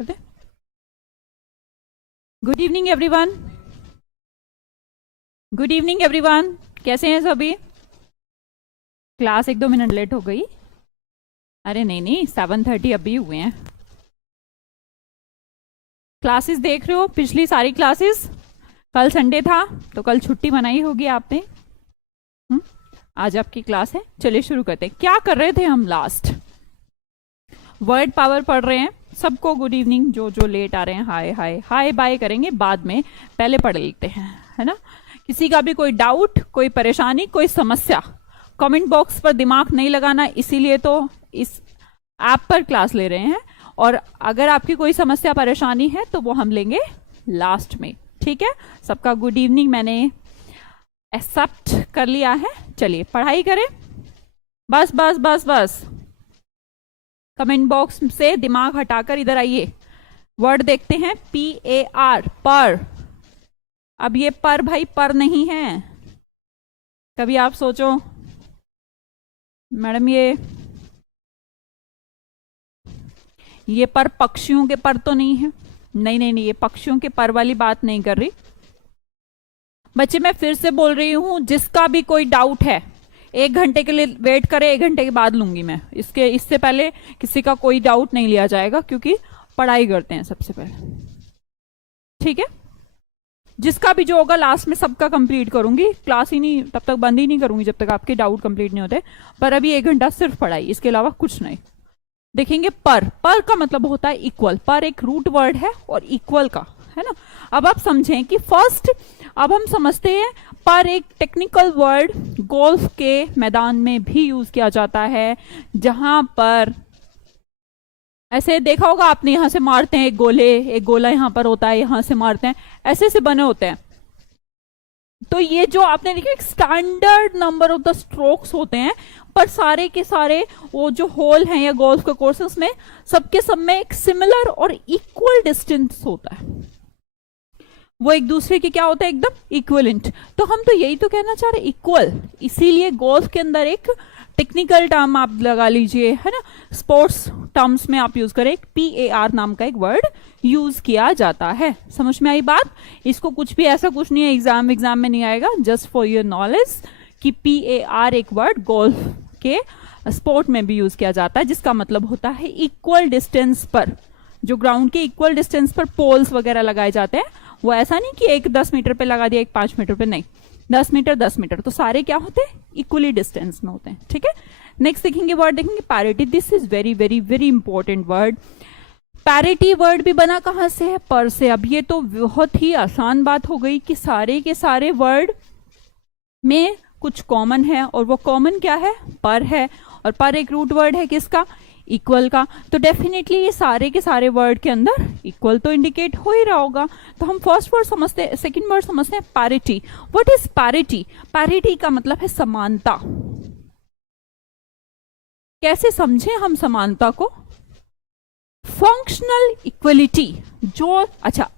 कर दे। Good evening everyone, good evening everyone, कैसे हैं सभी? क्लास 1-2 मिनट लेट हो गई। अरे नहीं नहीं, 7:30 अभी हुए हैं। क्लासेस देख रहे हो, पिछली सारी क्लासेस। कल संडे था तो कल छुट्टी मनाई होगी आपने। आज आपकी क्लास है। चलिए शुरू करते हैं। क्या कर रहे थे हम लास्ट? वर्ड पावर पढ़ रहे हैं। सबको गुड इवनिंग। जो जो लेट आ रहे हैं हाय हाय हाय बाय करेंगे बाद में, पहले पढ़ लेते हैं, है ना। किसी का भी कोई डाउट, कोई परेशानी, कोई समस्या, कमेंट बॉक्स पर दिमाग नहीं लगाना, इसीलिए तो इस ऐप पर क्लास ले रहे हैं। और अगर आपकी कोई समस्या परेशानी है तो वो हम लेंगे लास्ट में, ठीक है। सबका गुड इवनिंग मैंने एक्सेप्ट कर लिया है। चलिए पढ़ाई करें। बस बस बस बस, कमेंट बॉक्स से दिमाग हटाकर इधर आइए। वर्ड देखते हैं। PAR, पर। अब ये पर भाई पर नहीं है। कभी आप सोचो मैडम ये पर पक्षियों के पर तो नहीं है। नहीं नहीं नहीं, ये पक्षियों के पर वाली बात नहीं कर रही। बच्चे मैं फिर से बोल रही हूं, जिसका भी कोई डाउट है 1 घंटे के लिए वेट करे, 1 घंटे के बाद लूंगी मैं। इससे पहले किसी का कोई डाउट नहीं लिया जाएगा, क्योंकि पढ़ाई करते हैं सबसे पहले, ठीक है। जिसका भी जो होगा लास्ट में सबका कंप्लीट करूंगी। क्लास ही नहीं, तब तक बंद ही नहीं करूंगी जब तक आपके डाउट कंप्लीट नहीं होते। पर अभी 1 घंटा सिर्फ पढ़ाई, इसके अलावा कुछ नहीं। देखेंगे पर का मतलब होता है इक्वल। पर एक रूट वर्ड है और इक्वल का, है ना। अब आप समझें कि फर्स्ट, अब हम समझते हैं पर एक टेक्निकल वर्ड गोल्फ के मैदान में भी यूज किया जाता है, जहां पर ऐसे देखा होगा आपने, यहां से मारते हैं एक गोला यहां पर होता है, यहां से मारते हैं, ऐसे से बने होते हैं। तो ये जो आपने देखा एक standard number of the strokes होते हैं, पर सारे के सारे वो जो होल हैं या गोल्फ के कोर्सेस में सबके सब में एक सिमिलर और इक्वल डिस्टेंस होता है। वो एक दूसरे के क्या होता है, एकदम इक्वलेंट। तो हम तो यही तो कहना चाह रहे, इक्वल। इसीलिए गोल्फ के अंदर एक टेक्निकल टर्म आप लगा लीजिए, है ना, स्पोर्ट्स टर्म्स में आप यूज करें, PAR नाम का एक वर्ड यूज किया जाता है। समझ में आई बात? इसको कुछ भी ऐसा कुछ नहीं है एग्जाम में नहीं आएगा, जस्ट फॉर योर नॉलेज कि PAR एक वर्ड गोल्फ के स्पोर्ट में भी यूज किया जाता है, जिसका मतलब होता है इक्वल डिस्टेंस पर, जो ग्राउंड के इक्वल डिस्टेंस पर पोल्स वगैरह लगाए जाते हैं। वो ऐसा नहीं कि एक 10 मीटर पे लगा दिया, एक 5 मीटर पे, नहीं, 10 मीटर 10 मीटर, तो सारे क्या होते हैं, इक्वली डिस्टेंस में होते हैं, ठीक है। नेक्स्ट देखेंगे वर्ड, देखेंगे parity. This is very very very important word. Parity word भी बना कहां से है? पर से। अब ये तो बहुत ही आसान बात हो गई कि सारे के सारे वर्ड में कुछ कॉमन है, और वो कॉमन क्या है? पर है। और पर एक रूट वर्ड है किसका? इक्वल का। तो डेफिनेटली ये सारे के सारे वर्ड के अंदर इक्वल तो इंडिकेट हो ही रहा होगा। तो हम फर्स्ट वर्ड समझते हैं, सेकंड वर्ड समझते हैं parity. What is parity? Parity का मतलब है समानता। कैसे समझें हम समानता को? Functional equality. जो अच्छा,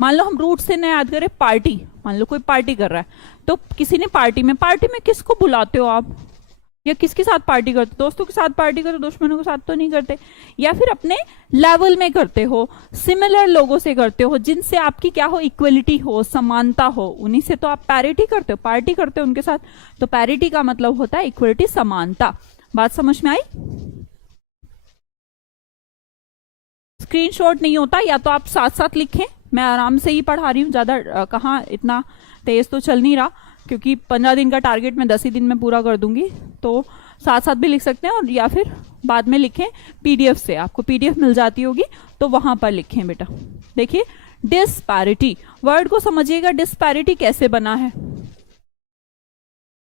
मान लो हम रूट से ना याद करें, पार्टी। मान लो कोई पार्टी कर रहा है, तो किसी ने पार्टी में किसको बुलाते हो आप, या किसके साथ पार्टी करते? दोस्तों के साथ पार्टी करते, दुश्मनों के साथ तो नहीं करते। या फिर अपने लेवल में करते हो, सिमिलर लोगों से करते हो, जिनसे आपकी क्या हो, इक्वलिटी हो, समानता हो, उन्हीं से तो आप पैरिटी करते हो, पार्टी करते हो उनके साथ। तो पैरिटी का मतलब होता है इक्वलिटी, समानता। बात समझ में आई? स्क्रीनशॉट नहीं होता, या तो आप साथ साथ लिखें। मैं आराम से ही पढ़ा रही हूँ, ज्यादा कहाँ इतना तेज तो चल नहीं रहा, क्योंकि 15 दिन का टारगेट मैं 10 ही दिन में पूरा कर दूंगी। तो साथ साथ भी लिख सकते हैं, और या फिर बाद में लिखें PDF से, आपको PDF मिल जाती होगी, तो वहां पर लिखें बेटा। देखिए डिस्पैरिटी वर्ड को समझिएगा। डिस्पैरिटी कैसे बना है?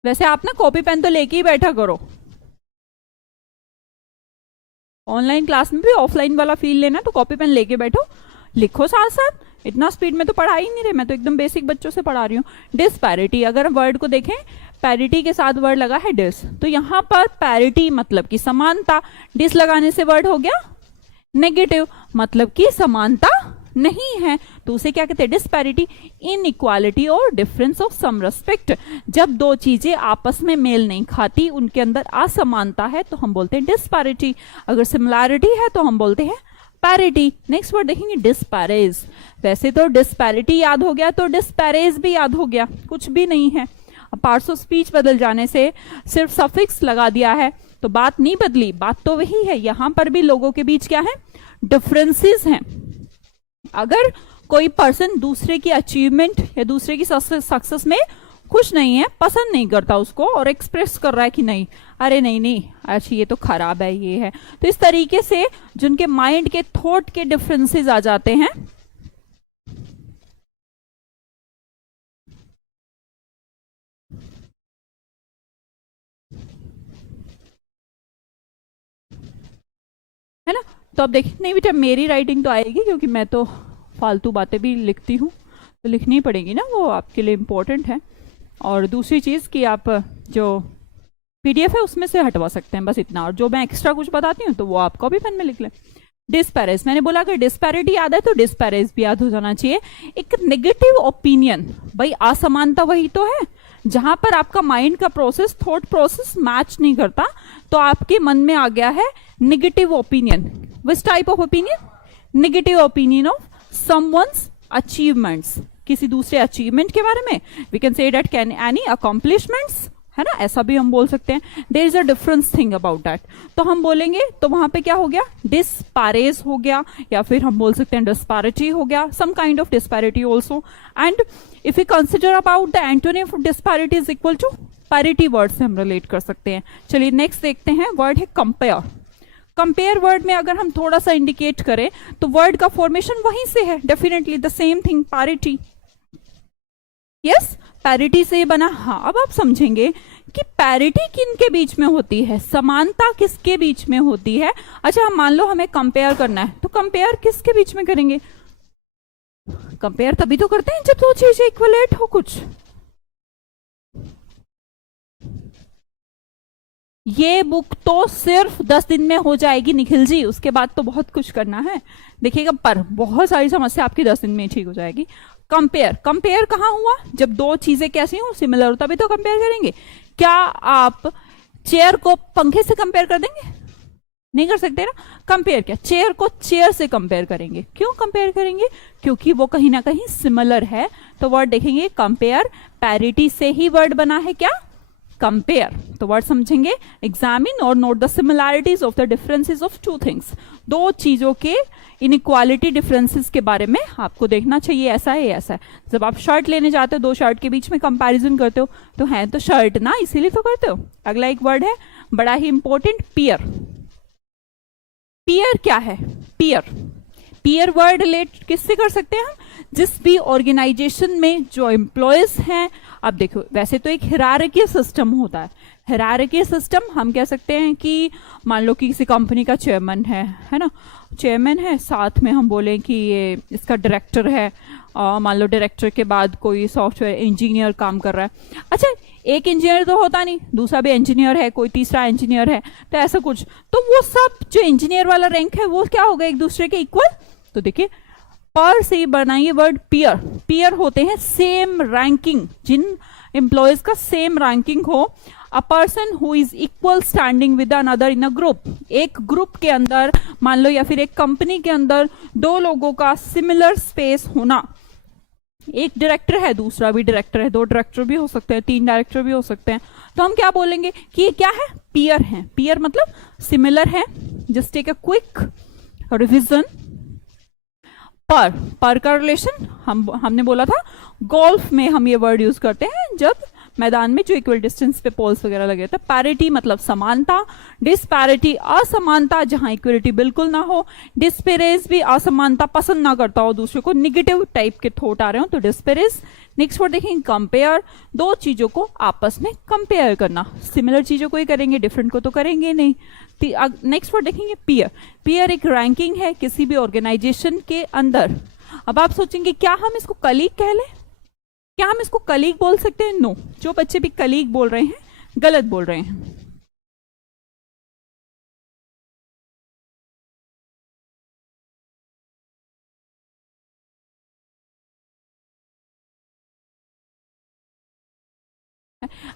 वैसे आप ना कॉपी पेन तो लेके ही बैठा करो। ऑनलाइन क्लास में भी ऑफलाइन वाला फील लेना तो कॉपी पेन लेके बैठो, लिखो साथ साथ। इतना स्पीड में तो पढ़ा ही नहीं रहे, मैं तो एकदम बेसिक बच्चों से पढ़ा रही हूँ। डिस्पैरिटी, अगर वर्ड को देखें, पैरिटी के साथ वर्ड लगा है डिस, तो यहां पर पैरिटी मतलब कि समानता। डिस लगाने से वर्ड हो गया नेगेटिव, मतलब कि समानता नहीं है, तो उसे क्या कहते हैं? डिस्पैरिटी। इनइक्वालिटी और डिफरेंस ऑफ सम रेस्पेक्ट। जब दो चीजें आपस में मेल नहीं खाती, उनके अंदर असमानता है, तो हम बोलते हैं डिस्पैरिटी। अगर सिमिलैरिटी है तो हम बोलते हैं पैरिटी। नेक्स्ट वर्ड देखेंगे डिस्पैरेज। वैसे तो डिस्पैरिटी याद हो गया तो डिस्पैरेज भी याद हो गया, कुछ भी नहीं है। अब पार्ट्स ऑफ स्पीच बदल जाने से सिर्फ सफिक्स लगा दिया है तो बात नहीं बदली, बात तो वही है। यहां पर भी लोगों के बीच क्या है, डिफरेंसेस हैं। अगर कोई पर्सन दूसरे की अचीवमेंट या दूसरे की सक्सेस में खुश नहीं है, पसंद नहीं करता उसको, और एक्सप्रेस कर रहा है कि नहीं, अरे नहीं नहीं अच्छा ये तो खराब है, ये है, तो इस तरीके से जिनके माइंड के थॉट के डिफरेंसेस आ जाते हैं, है ना। तो अब देखिए, नहीं बेटा मेरी राइटिंग तो आएगी क्योंकि मैं तो फालतू बातें भी लिखती हूँ, तो लिखनी पड़ेगी ना, वो आपके लिए इम्पोर्टेंट है। और दूसरी चीज़ कि आप जो पीडीएफ है उसमें से हटवा सकते हैं, बस इतना। और जो मैं एक्स्ट्रा कुछ बताती हूँ तो वो आप कॉपी पेन में लिख लें। डिस्पैरेज, मैंने बोला अगर डिस्पैरिटी याद है तो डिस्पैरेज भी याद हो जाना चाहिए। एक नेगेटिव ओपिनियन, भाई असमानता वही तो है, जहां पर आपका माइंड का प्रोसेस, थॉट प्रोसेस मैच नहीं करता, तो आपके मन में आ गया है negative opinion. Which type of opinion? Negative opinion of someone's achievements, किसी दूसरे अचीवमेंट के बारे में। We can say that can any accomplishments, है ना, ऐसा भी हम बोल सकते हैं। There is a difference thing about that, तो हम बोलेंगे तो वहां पे क्या हो गया, डिस्पैरेज हो गया, या फिर हम बोल सकते हैं डिस्पैरिटी हो गया, some kind of disparity also. And if you consider about the antonym of disparity is equal to parity, word से हम रिलेट कर सकते हैं। चलिए नेक्स्ट देखते हैं, वर्ड है कंपेयर। कंपेयर वर्ड में अगर हम थोड़ा सा इंडिकेट करें तो वर्ड का फॉर्मेशन वहीं से है, definitely the same thing, parity. Yes, parity से बना। हाँ, अब आप समझेंगे कि पैरिटी किन के बीच में होती है, समानता किसके बीच में होती है। अच्छा, हम मान लो हमें कंपेयर करना है, तो कंपेयर किसके बीच में करेंगे? कंपेयर तभी तो करते हैं जब दो चीजें इक्वलेट हो कुछ। ये बुक तो सिर्फ 10 दिन में हो जाएगी निखिल जी, उसके बाद तो बहुत कुछ करना है। देखिएगा, पर बहुत सारी समस्या आपकी 10 दिन में ठीक हो जाएगी। कंपेयर, कंपेयर कहाँ हुआ? जब दो चीजें कैसी हो, सिमिलर हो, तभी तो कंपेयर करेंगे। क्या आप चेयर को पंखे से कंपेयर कर देंगे? नहीं कर सकते ना। कंपेयर क्या, चेयर को चेयर से कंपेयर करेंगे। क्यों कंपेयर करेंगे? क्योंकि वो कहीं ना कहीं सिमिलर है। तो वर्ड देखेंगे कंपेयर, पैरिटी से ही वर्ड बना है क्या, कंपेयर। तो वर्ड समझेंगे, एग्जामिन और note the similarities of the differences of two things. दो चीजों के इनइक्वालिटी डिफरेंसेस के बारे में आपको देखना चाहिए, ऐसा है ऐसा है। जब आप शर्ट लेने जाते हो, दो शर्ट के बीच में कंपैरिजन करते हो, तो है तो शर्ट ना, इसीलिए तो करते हो। अगला एक वर्ड है बड़ा ही इंपॉर्टेंट, पियर। पियर क्या है? पियर, पियर वर्ड रिलेट किससे कर सकते हैं हम? जिस भी ऑर्गेनाइजेशन में जो एम्प्लॉयज हैं। अब देखो, वैसे तो एक हिरार्की सिस्टम होता है। हिरार्की सिस्टम हम कह सकते हैं कि मान लो कि किसी कंपनी का चेयरमैन है ना, चेयरमैन है, साथ में हम बोलें कि ये इसका डायरेक्टर है, मान लो डायरेक्टर के बाद कोई सॉफ्टवेयर इंजीनियर काम कर रहा है। अच्छा, एक इंजीनियर तो होता नहीं, दूसरा भी इंजीनियर है, कोई तीसरा इंजीनियर है, तो ऐसा कुछ। तो वो सब जो इंजीनियर वाला रैंक है वो क्या होगा, एक दूसरे के इक्वल। तो देखिए, पर से बनाइए वर्ड पियर। पियर होते हैं सेम रैंकिंग, जिन एम्प्लॉयज का सेम रैंकिंग हो। A person who is equal standing with another in a group. एक ग्रुप के अंदर मान लो, या फिर एक कंपनी के अंदर दो लोगों का सिमिलर स्पेस होना। एक डायरेक्टर है, दूसरा भी डायरेक्टर है, दो डायरेक्टर भी हो सकते हैं, तीन डायरेक्टर भी हो सकते हैं, तो हम क्या बोलेंगे कि ये क्या है, पियर है। पियर मतलब सिमिलर है। Just take a quick revision. Par का रिलेशन हमने बोला था गोल्फ में हम ये वर्ड यूज करते हैं जब मैदान में जो इक्वल डिस्टेंस पे पोल्स वगैरह लगे थे। पैरिटी मतलब समानता, डिस्पैरिटी असमानता जहां इक्वलिटी बिल्कुल ना हो, डिस्पेरेज भी असमानता पसंद ना करता हो दूसरे को, निगेटिव टाइप के थॉट आ रहे हो तो डिस्पेरेज। नेक्स्ट वर्ड देखेंगे कंपेयर, दो चीजों को आपस में कंपेयर करना। सिमिलर चीजों को ही करेंगे, डिफरेंट को तो करेंगे नहीं। नेक्स्ट वर्ड देखेंगे पियर। पियर एक रैंकिंग है किसी भी ऑर्गेनाइजेशन के अंदर। अब आप सोचेंगे क्या हम इसको कलीग कह लें, क्या हम इसको कलीग बोल सकते हैं? नो, जो बच्चे भी कलीग बोल रहे हैं गलत बोल रहे हैं।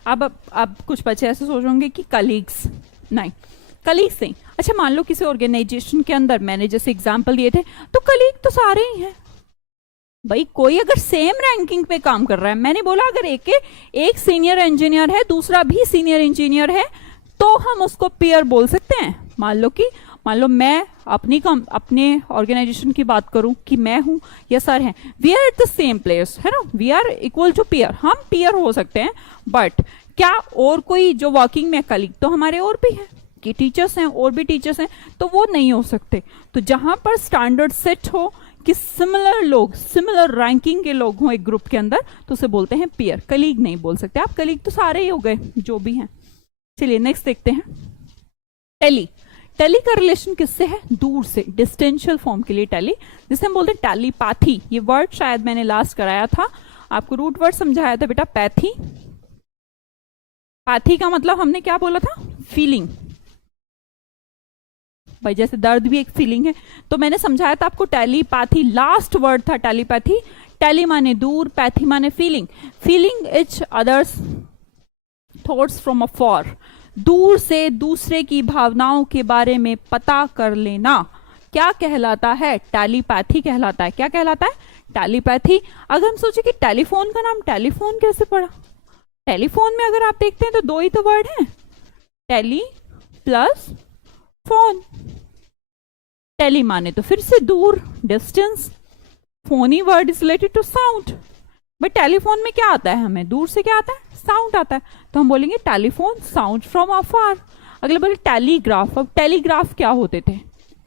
अब कुछ बच्चे ऐसे सोच होंगे कि कलीग्स, नहीं, कलीग से। अच्छा मान लो किसी ऑर्गेनाइजेशन के अंदर मैंने जैसे एग्जाम्पल दिए थे, तो कलीग तो सारे ही हैं भाई। कोई अगर सेम रैंकिंग पे काम कर रहा है, मैंने बोला अगर एक सीनियर इंजीनियर है, दूसरा भी सीनियर इंजीनियर है, तो हम उसको पीयर बोल सकते हैं। मान लो मैं अपने ऑर्गेनाइजेशन की बात करूं कि मैं हूं या सर हैं, we are at the same place, है ना, we are equal to peer, हम पीयर हो सकते हैं। बट क्या और कोई जो वर्किंग में कलीग तो हमारे और भी है कि टीचर्स हैं, और भी टीचर्स हैं, तो वो नहीं हो सकते। तो जहां पर स्टैंडर्ड सेट हो कि सिमिलर लोग, सिमिलर रैंकिंग के लोग हों एक ग्रुप के अंदर, तो उसे बोलते हैं पीयर। कलीग नहीं बोल सकते आप, कलीग तो सारे ही हो गए जो भी हैं। चलिए नेक्स्ट देखते हैं। टेली का रिलेशन किससे है? दूर से, डिस्टेंशियल फॉर्म के लिए टेली, जिसे हम बोलते हैं टेलीपैथी। ये वर्ड शायद मैंने लास्ट कराया था, आपको रूट वर्ड समझाया था बेटा, पैथी। पैथी का मतलब हमने क्या बोला था? फीलिंग। भाई जैसे दर्द भी एक फीलिंग है, तो मैंने समझाया था आपको टेलीपैथी, लास्ट वर्ड था टेलीपैथी। टेली माने दूर, पैथी माने feeling. Feeling each others thoughts from afar, दूर से दूसरे की भावनाओं के बारे में पता कर लेना क्या कहलाता है? टेलीपैथी कहलाता है। क्या कहलाता है? टेलीपैथी। अगर हम सोचे कि टेलीफोन का नाम टेलीफोन कैसे पड़ा? टेलीफोन में अगर आप देखते हैं तो दो ही तो वर्ड हैं, टेली प्लस फोन। टेली माने तो फिर से दूर, distance, phony word is related to sound. But telephone में क्या आता है हमें? दूर से क्या आता है? साउंड आता है, तो हम बोलेंगे टेलीफोन साउंड फ्रॉम अफार। अगले बोले टेलीग्राफ। अब टेलीग्राफ क्या होते थे?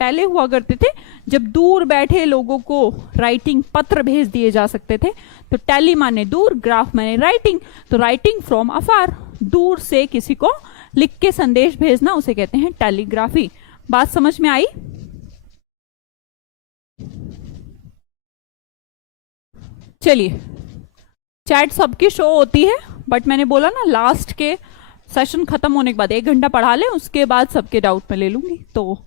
पहले हुआ करते थे जब दूर बैठे लोगों को राइटिंग पत्र भेज दिए जा सकते थे, तो टेली माने दूर, ग्राफ माने राइटिंग, तो राइटिंग फ्रॉम अफार, दूर से किसी को लिख के संदेश भेजना, उसे कहते हैं टेलीग्राफी। बात समझ में आई? चलिए, चैट सबकी शो होती है, बट मैंने बोला ना लास्ट के सेशन खत्म होने के बाद 1 घंटा पढ़ा लें, उसके बाद सबके डाउट में ले लूंगी, तो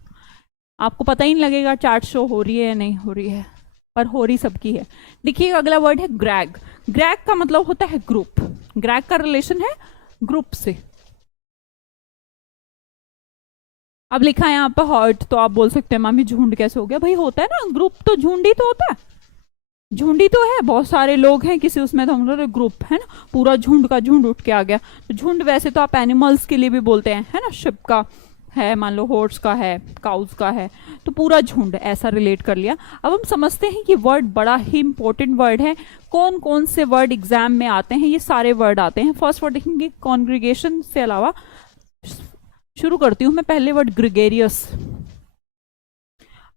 आपको पता ही नहीं लगेगा चैट शो हो रही है या नहीं हो रही है, पर हो रही सबकी है। देखिए अगला वर्ड है ग्रैग। ग्रैग का मतलब होता है ग्रुप। ग्रैग का रिलेशन है ग्रुप से। अब लिखा है यहाँ पर हर्ट, तो आप बोल सकते हैं मामी झुंड कैसे हो गया? भाई होता है ना, ग्रुप तो झुंड ही तो होता है, झुंडी तो है, बहुत सारे लोग हैं किसी उसमें, तो हम लोग ग्रुप है ना, पूरा झुंड का झुंड उठ के आ गया। तो झुंड वैसे तो आप एनिमल्स के लिए भी बोलते हैं, है ना, शिप का है, मान लो हॉर्स का है, काउज का है, तो पूरा झुंड ऐसा रिलेट कर लिया। अब हम समझते हैं कि वर्ड बड़ा ही इंपॉर्टेंट वर्ड है। कौन कौन से वर्ड एग्जाम में आते हैं? ये सारे वर्ड आते हैं। फर्स्ट वर्ड देखेंगे कॉन्ग्रीगेशन से अलावा, शुरू करती हूं मैं पहले वर्ड ग्रिगेरियस।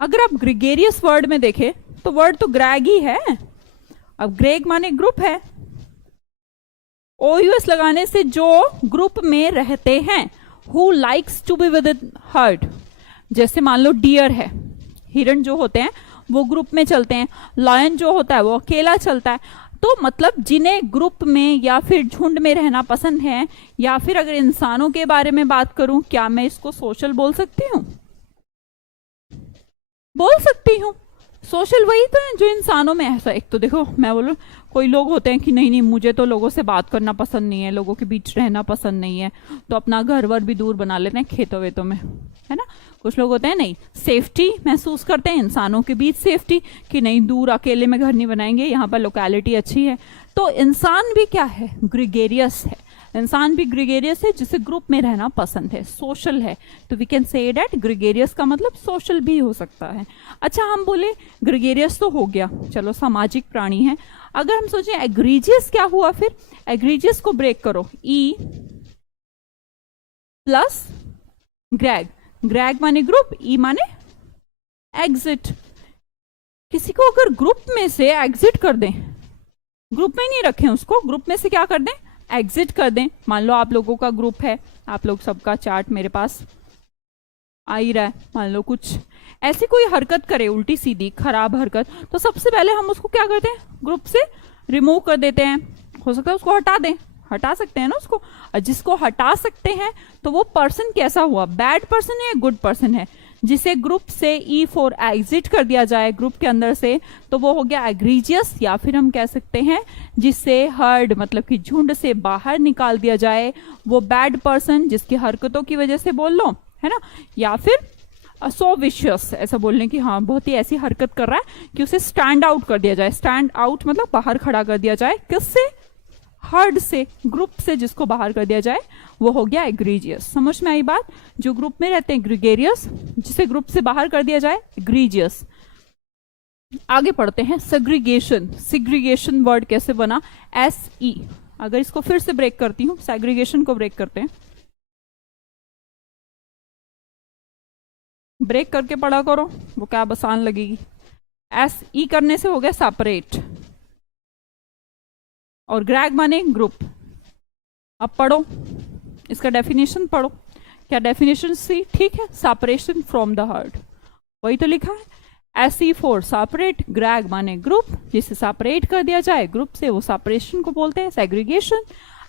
अगर आप ग्रिगेरियस वर्ड में देखें तो वर्ड तो ग्रैग ही है। अब ग्रेग माने ग्रुप है, ओयूएस लगाने से जो ग्रुप में रहते हैं, who likes to be with herd. जैसे मान लो डियर है, हिरण जो होते हैं वो ग्रुप में चलते हैं, लायन जो होता है वो अकेला चलता है। तो मतलब जिन्हें ग्रुप में या फिर झुंड में रहना पसंद है, या फिर अगर इंसानों के बारे में बात करूं, क्या मैं इसको सोशल बोल सकती हूं? बोल सकती हूं। सोशल वही तो है जो इंसानों में ऐसा। एक तो देखो मैं बोलूं, कोई लोग होते हैं कि नहीं नहीं मुझे तो लोगों से बात करना पसंद नहीं है, लोगों के बीच रहना पसंद नहीं है, तो अपना घर वर भी दूर बना लेते हैं खेतों वेतों में, है ना। कुछ लोग होते हैं नहीं, सेफ्टी महसूस करते हैं इंसानों के बीच, सेफ्टी कि नहीं दूर अकेले में घर नहीं बनाएंगे, यहाँ पर लोकेलिटी अच्छी है। तो इंसान भी क्या है? ग्रिगेरियस है। इंसान भी ग्रिगेरियस है, जिसे ग्रुप में रहना पसंद है, सोशल है। तो we can say that gregarious का मतलब सोशल भी हो सकता है। अच्छा हम बोले ग्रिगेरियस तो हो गया, चलो सामाजिक प्राणी है। अगर हम सोचें एग्रीजियस क्या हुआ, फिर एग्रीजियस को ब्रेक करो, ई प्लस ग्रैग। ग्रैग माने ग्रुप, ई माने एग्जिट। किसी को अगर ग्रुप में से एग्जिट कर दें, ग्रुप में नहीं रखें उसको, ग्रुप में से क्या कर दें? एग्जिट कर दें। मान लो आप लोगों का ग्रुप है, आप लोग सबका चार्ट मेरे पास आ ही रहा है, मान लो कुछ ऐसी कोई हरकत करे उल्टी सीधी खराब हरकत, तो सबसे पहले हम उसको क्या करते हैं? ग्रुप से रिमूव कर देते हैं। हो सकता है उसको हटा दें, हटा सकते हैं ना उसको। और जिसको हटा सकते हैं तो वो पर्सन कैसा हुआ? बैड पर्सन है या गुड पर्सन है? जिसे ग्रुप से ई फॉर एग्जिट कर दिया जाए ग्रुप के अंदर से, तो वो हो गया एग्रीजियस। या फिर हम कह सकते हैं जिससे हर्ड मतलब कि झुंड से बाहर निकाल दिया जाए, वो बैड पर्सन, जिसकी हरकतों की वजह से बोल लो, है ना, या फिर सो विशियस, ऐसा बोलने की हाँ बहुत ही ऐसी हरकत कर रहा है कि उसे स्टैंड आउट कर दिया जाए। स्टैंड आउट मतलब बाहर खड़ा कर दिया जाए, किससे, हर्ड से, ग्रुप से जिसको बाहर कर दिया जाए वो हो गया एग्रीजियस। समझ में आई बात? जो ग्रुप में रहते हैं ग्रीगेरियस, जिसे ग्रुप से बाहर कर दिया जाए एग्रीजियस। आगे पढ़ते हैं सेग्रीगेशन। सेग्रीगेशन वर्ड कैसे बना, SE। अगर इसको फिर से ब्रेक करती हूं, सेग्रीगेशन को ब्रेक करते हैं, ब्रेक करके पढ़ा करो, वो क्या आसान लगेगी। SE करने से हो गया सेपरेट, और ग्रैग माने ग्रुप। अब पढ़ो, इसका डेफिनेशन पढ़ो। क्या डेफिनेशन सी, ठीक है, सेपरेशन फ्रॉम द हर्ड, वही तो लिखा है। SE फॉर सेपरेट, ग्रैग माने ग्रुप, जिसे सेपरेट कर दिया जाए ग्रुप से, वो सेपरेशन को बोलते हैं सेग्रीगेशन।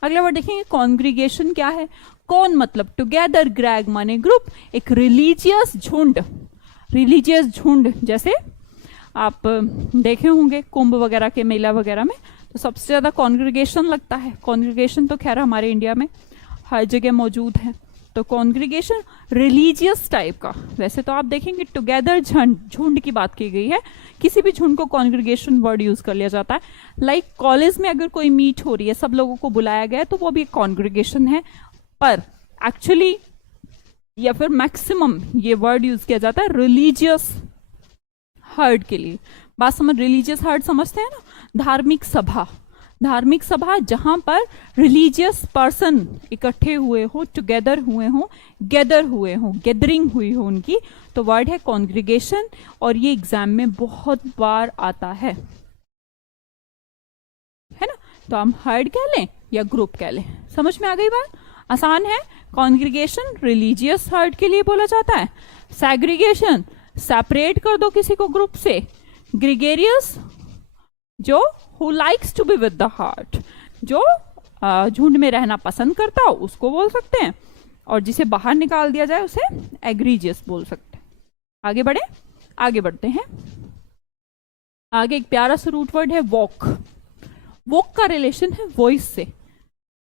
अगला वर्ड देखेंगे कॉन्ग्रीगेशन क्या है। कौन मतलब टुगेदर, ग्रैग माने ग्रुप, एक रिलीजियस झुंड। रिलीजियस झुंड जैसे आप देखे होंगे कुंभ वगैरह के मेला वगैरह में, तो सबसे ज्यादा कॉन्ग्रीगेशन लगता है। कॉन्ग्रीगेशन तो खैर हमारे इंडिया में हर जगह मौजूद है। तो कॉन्ग्रीगेशन रिलीजियस टाइप का, वैसे तो आप देखेंगे टुगेदर झुंड की बात की गई है, किसी भी झुंड को कॉन्ग्रीगेशन वर्ड यूज कर लिया जाता है। लाइक कॉलेज में अगर कोई मीट हो रही है, सब लोगों को बुलाया गया है, तो वो भी एक कॉन्ग्रीगेशन है। पर एक्चुअली या फिर मैक्सिमम ये वर्ड यूज किया जाता है रिलीजियस हर्ड के लिए। बात समझ, रिलीजियस हर्ड समझते हैं ना, धार्मिक सभा। धार्मिक सभा जहां पर रिलीजियस पर्सन इकट्ठे हुए हो, टुगेदर हुए हो, गैदर हुए हो, गैदरिंग हुई हो उनकी, तो वर्ड है कॉन्ग्रीगेशन। और ये एग्जाम में बहुत बार आता है ना। तो हम हर्ड कह लें या ग्रुप कह लें, समझ में आ गई बात? आसान है। कॉन्ग्रीगेशन रिलीजियस हर्ड के लिए बोला जाता है। सेग्रीगेशन सेपरेट कर दो किसी को ग्रुप से। ग्रीगेरियस जो who likes to be with the herd, जो झुंड में रहना पसंद करता हो उसको बोल सकते हैं, और जिसे बाहर निकाल दिया जाए उसे एग्रीजियस बोल सकते हैं। आगे बढ़े, आगे बढ़ते हैं। आगे एक प्यारा सा रूट वर्ड है वॉक। वॉक का रिलेशन है वॉइस से।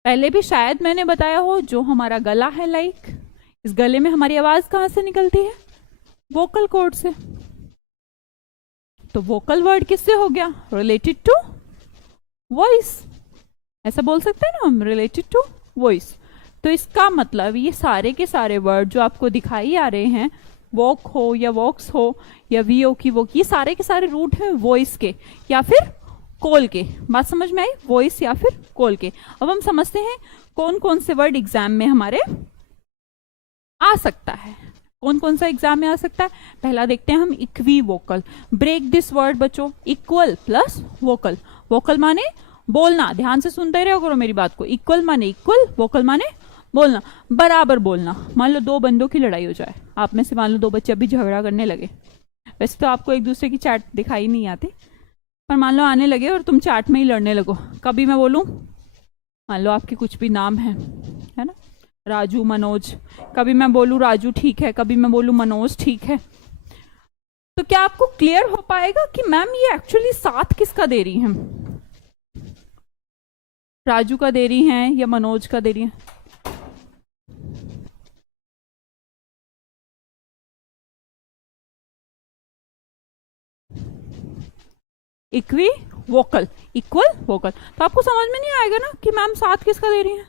पहले भी शायद मैंने बताया हो, जो हमारा गला है, लाइक इस गले में हमारी आवाज कहां से निकलती है, वोकल कॉर्ड से। तो वोकल वर्ड किससे हो गया, रिलेटेड टू वॉइस, ऐसा बोल सकते हैं ना हम, रिलेटेड टू वॉइस। तो इसका मतलब ये सारे के सारे वर्ड जो आपको दिखाई आ रहे हैं, वॉक हो या वॉक्स हो या वीओ की वो, ये सारे के सारे रूट हैं वॉइस के या फिर कॉल के। बात समझ में आई, वॉइस या फिर कॉल के। अब हम समझते हैं कौन कौन से वर्ड एग्जाम में हमारे आ सकता है, कौन कौन सा एग्जाम में आ सकता है। पहला देखते हैं हम equivocal. Break this word बच्चों, इक्वल प्लस वोकल। वोकल माने बोलना, ध्यान से सुनते रहो करो मेरी बात को। इक्वल माने इक्वल, वोकल माने बोलना, बराबर बोलना। मान लो दो बंदों की लड़ाई हो जाए, आप में से मान लो दो बच्चे अभी झगड़ा करने लगे, वैसे तो आपको एक दूसरे की चैट दिखाई नहीं आती, पर मान लो आने लगे और तुम चैट में ही लड़ने लगो। कभी मैं बोलूं, मान लो आपके कुछ भी नाम है ना, राजू, मनोज, कभी मैं बोलूं राजू ठीक है, कभी मैं बोलूं मनोज ठीक है, तो क्या आपको क्लियर हो पाएगा कि मैम ये एक्चुअली साथ किसका दे रही हैं, राजू का दे रही हैं या मनोज का दे रही हैं? Equi vocal, equal vocal. तो आपको समझ में नहीं आएगा ना कि मैम साथ किसका दे रही हैं,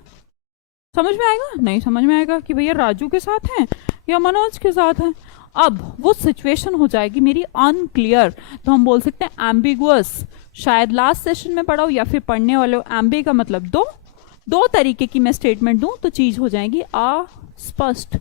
समझ में आएगा? नहीं समझ में आएगा कि भैया राजू के साथ हैं या मनोज के साथ हैं। अब वो सिचुएशन हो जाएगी मेरी अनक्लियर, तो हम बोल सकते हैं एम्बिगुअस। शायद लास्ट सेशन में पढ़ा हो या फिर पढ़ने वाले हो। एम्बी का मतलब दो तरीके की मैं स्टेटमेंट दूं तो चीज हो जाएगी अस्पष्ट।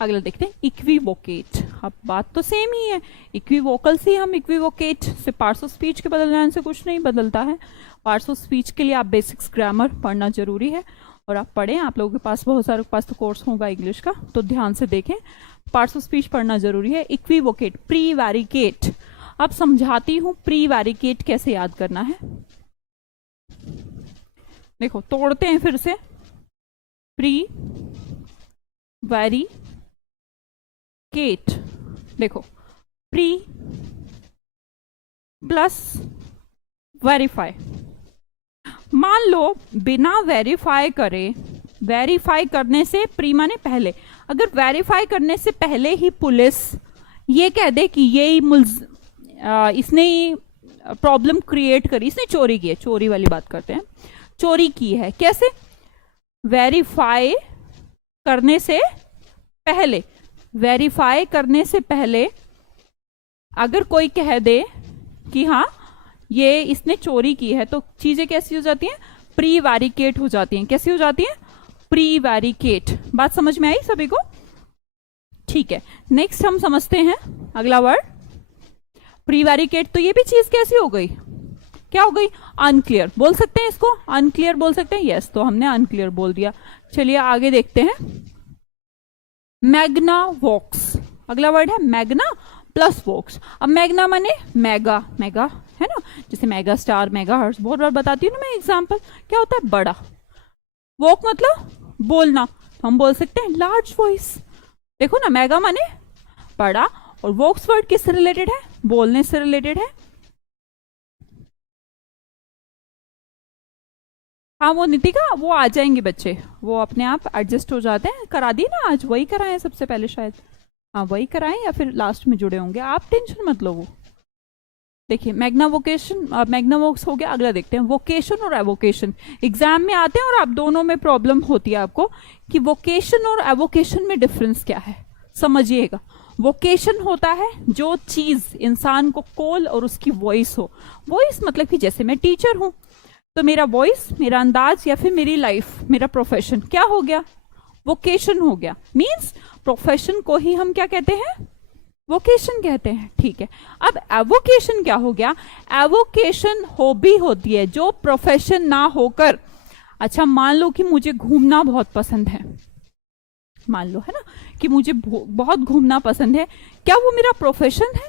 अगला देखते हैं इक्विवोकेट। अब बात तो सेम ही है, इक्विवोकल से हम इक्विवोकेट से पार्ट्स ऑफ स्पीच के बदल जाने से कुछ नहीं बदलता है। पार्ट्स ऑफ स्पीच के लिए आप बेसिक्स ग्रामर पढ़ना जरूरी है, और आप पढ़ें, आप लोगों के पास बहुत सारे पास तो कोर्स होगा इंग्लिश का, तो ध्यान से देखें। पार्ट्स ऑफ स्पीच पढ़ना जरूरी है। इक्विवोकेट, प्री वैरिकेट। अब समझाती हूं प्री वैरिकेट कैसे याद करना है। देखो तोड़ते हैं फिर से। प्री वैरिकेट, देखो प्री प्लस वेरीफाई। मान लो बिना वेरीफाई करे वेरीफाई करने से, प्री माने पहले, अगर वेरीफाई करने से पहले ही पुलिस ये कह दे कि ये इसने ही प्रॉब्लम क्रिएट करी, इसने चोरी की है, चोरी वाली बात करते हैं, चोरी की है, कैसे? वेरीफाई करने से पहले, वेरीफाई करने से पहले अगर कोई कह दे कि हाँ ये इसने चोरी की है, तो चीजें कैसी हो जाती हैं? प्री वैरिकेट हो जाती हैं। कैसी हो जाती हैं? प्री वैरिकेट। बात समझ में आई सभी को? ठीक है, नेक्स्ट हम समझते हैं अगला वर्ड, प्री वैरिकेट। तो ये भी चीज कैसी हो गई? क्या हो गई? अनक्लियर। बोल सकते हैं इसको अनक्लियर, बोल सकते हैं? यस, तो हमने अनक्लियर बोल दिया। चलिए आगे देखते हैं, मैग्ना वॉक्स। अगला वर्ड है मैग्ना प्लस वॉक्स। अब मैग्ना माने मेगा, मेगा है ना, जैसे मेगा स्टार, मेगा हर्ट्ज, बहुत बार बताती हूँ ना मैं एग्जाम्पल, क्या होता है? बड़ा। वॉक मतलब बोलना, तो हम बोल सकते हैं लार्ज वॉइस। देखो ना, मेगा माने बड़ा और वॉक्स वर्ड किससे रिलेटेड है? बोलने से रिलेटेड है। हाँ वो नितिका, वो आ जाएंगे बच्चे, वो अपने आप एडजस्ट हो जाते हैं। करा दी ना आज, वही कराए सबसे पहले शायद, हाँ वही कराएं या फिर लास्ट में जुड़े होंगे, आप टेंशन मत लो। वो देखिए मैग्ना वोकेशन, मैग्ना वोक्स हो गया। अगला देखते हैं वोकेशन और एवोकेशन। एग्जाम में आते हैं और आप दोनों में प्रॉब्लम होती है आपको कि वोकेशन और एवोकेशन में डिफरेंस क्या है, समझिएगा। वोकेशन होता है जो चीज इंसान को कॉल और उसकी वॉइस हो। वॉइस मतलब कि जैसे मैं टीचर हूं तो मेरा वॉइस, मेरा अंदाज या फिर मेरी लाइफ, मेरा प्रोफेशन क्या हो गया? वोकेशन हो गया। मीन्स प्रोफेशन को ही हम क्या कहते हैं? वोकेशन कहते हैं। ठीक है, अब एवोकेशन क्या हो गया? एवोकेशन हॉबी होती है जो प्रोफेशन ना होकर, अच्छा मान लो कि मुझे घूमना बहुत पसंद है, मान लो है ना कि मुझे बहुत घूमना पसंद है, क्या वो मेरा प्रोफेशन है?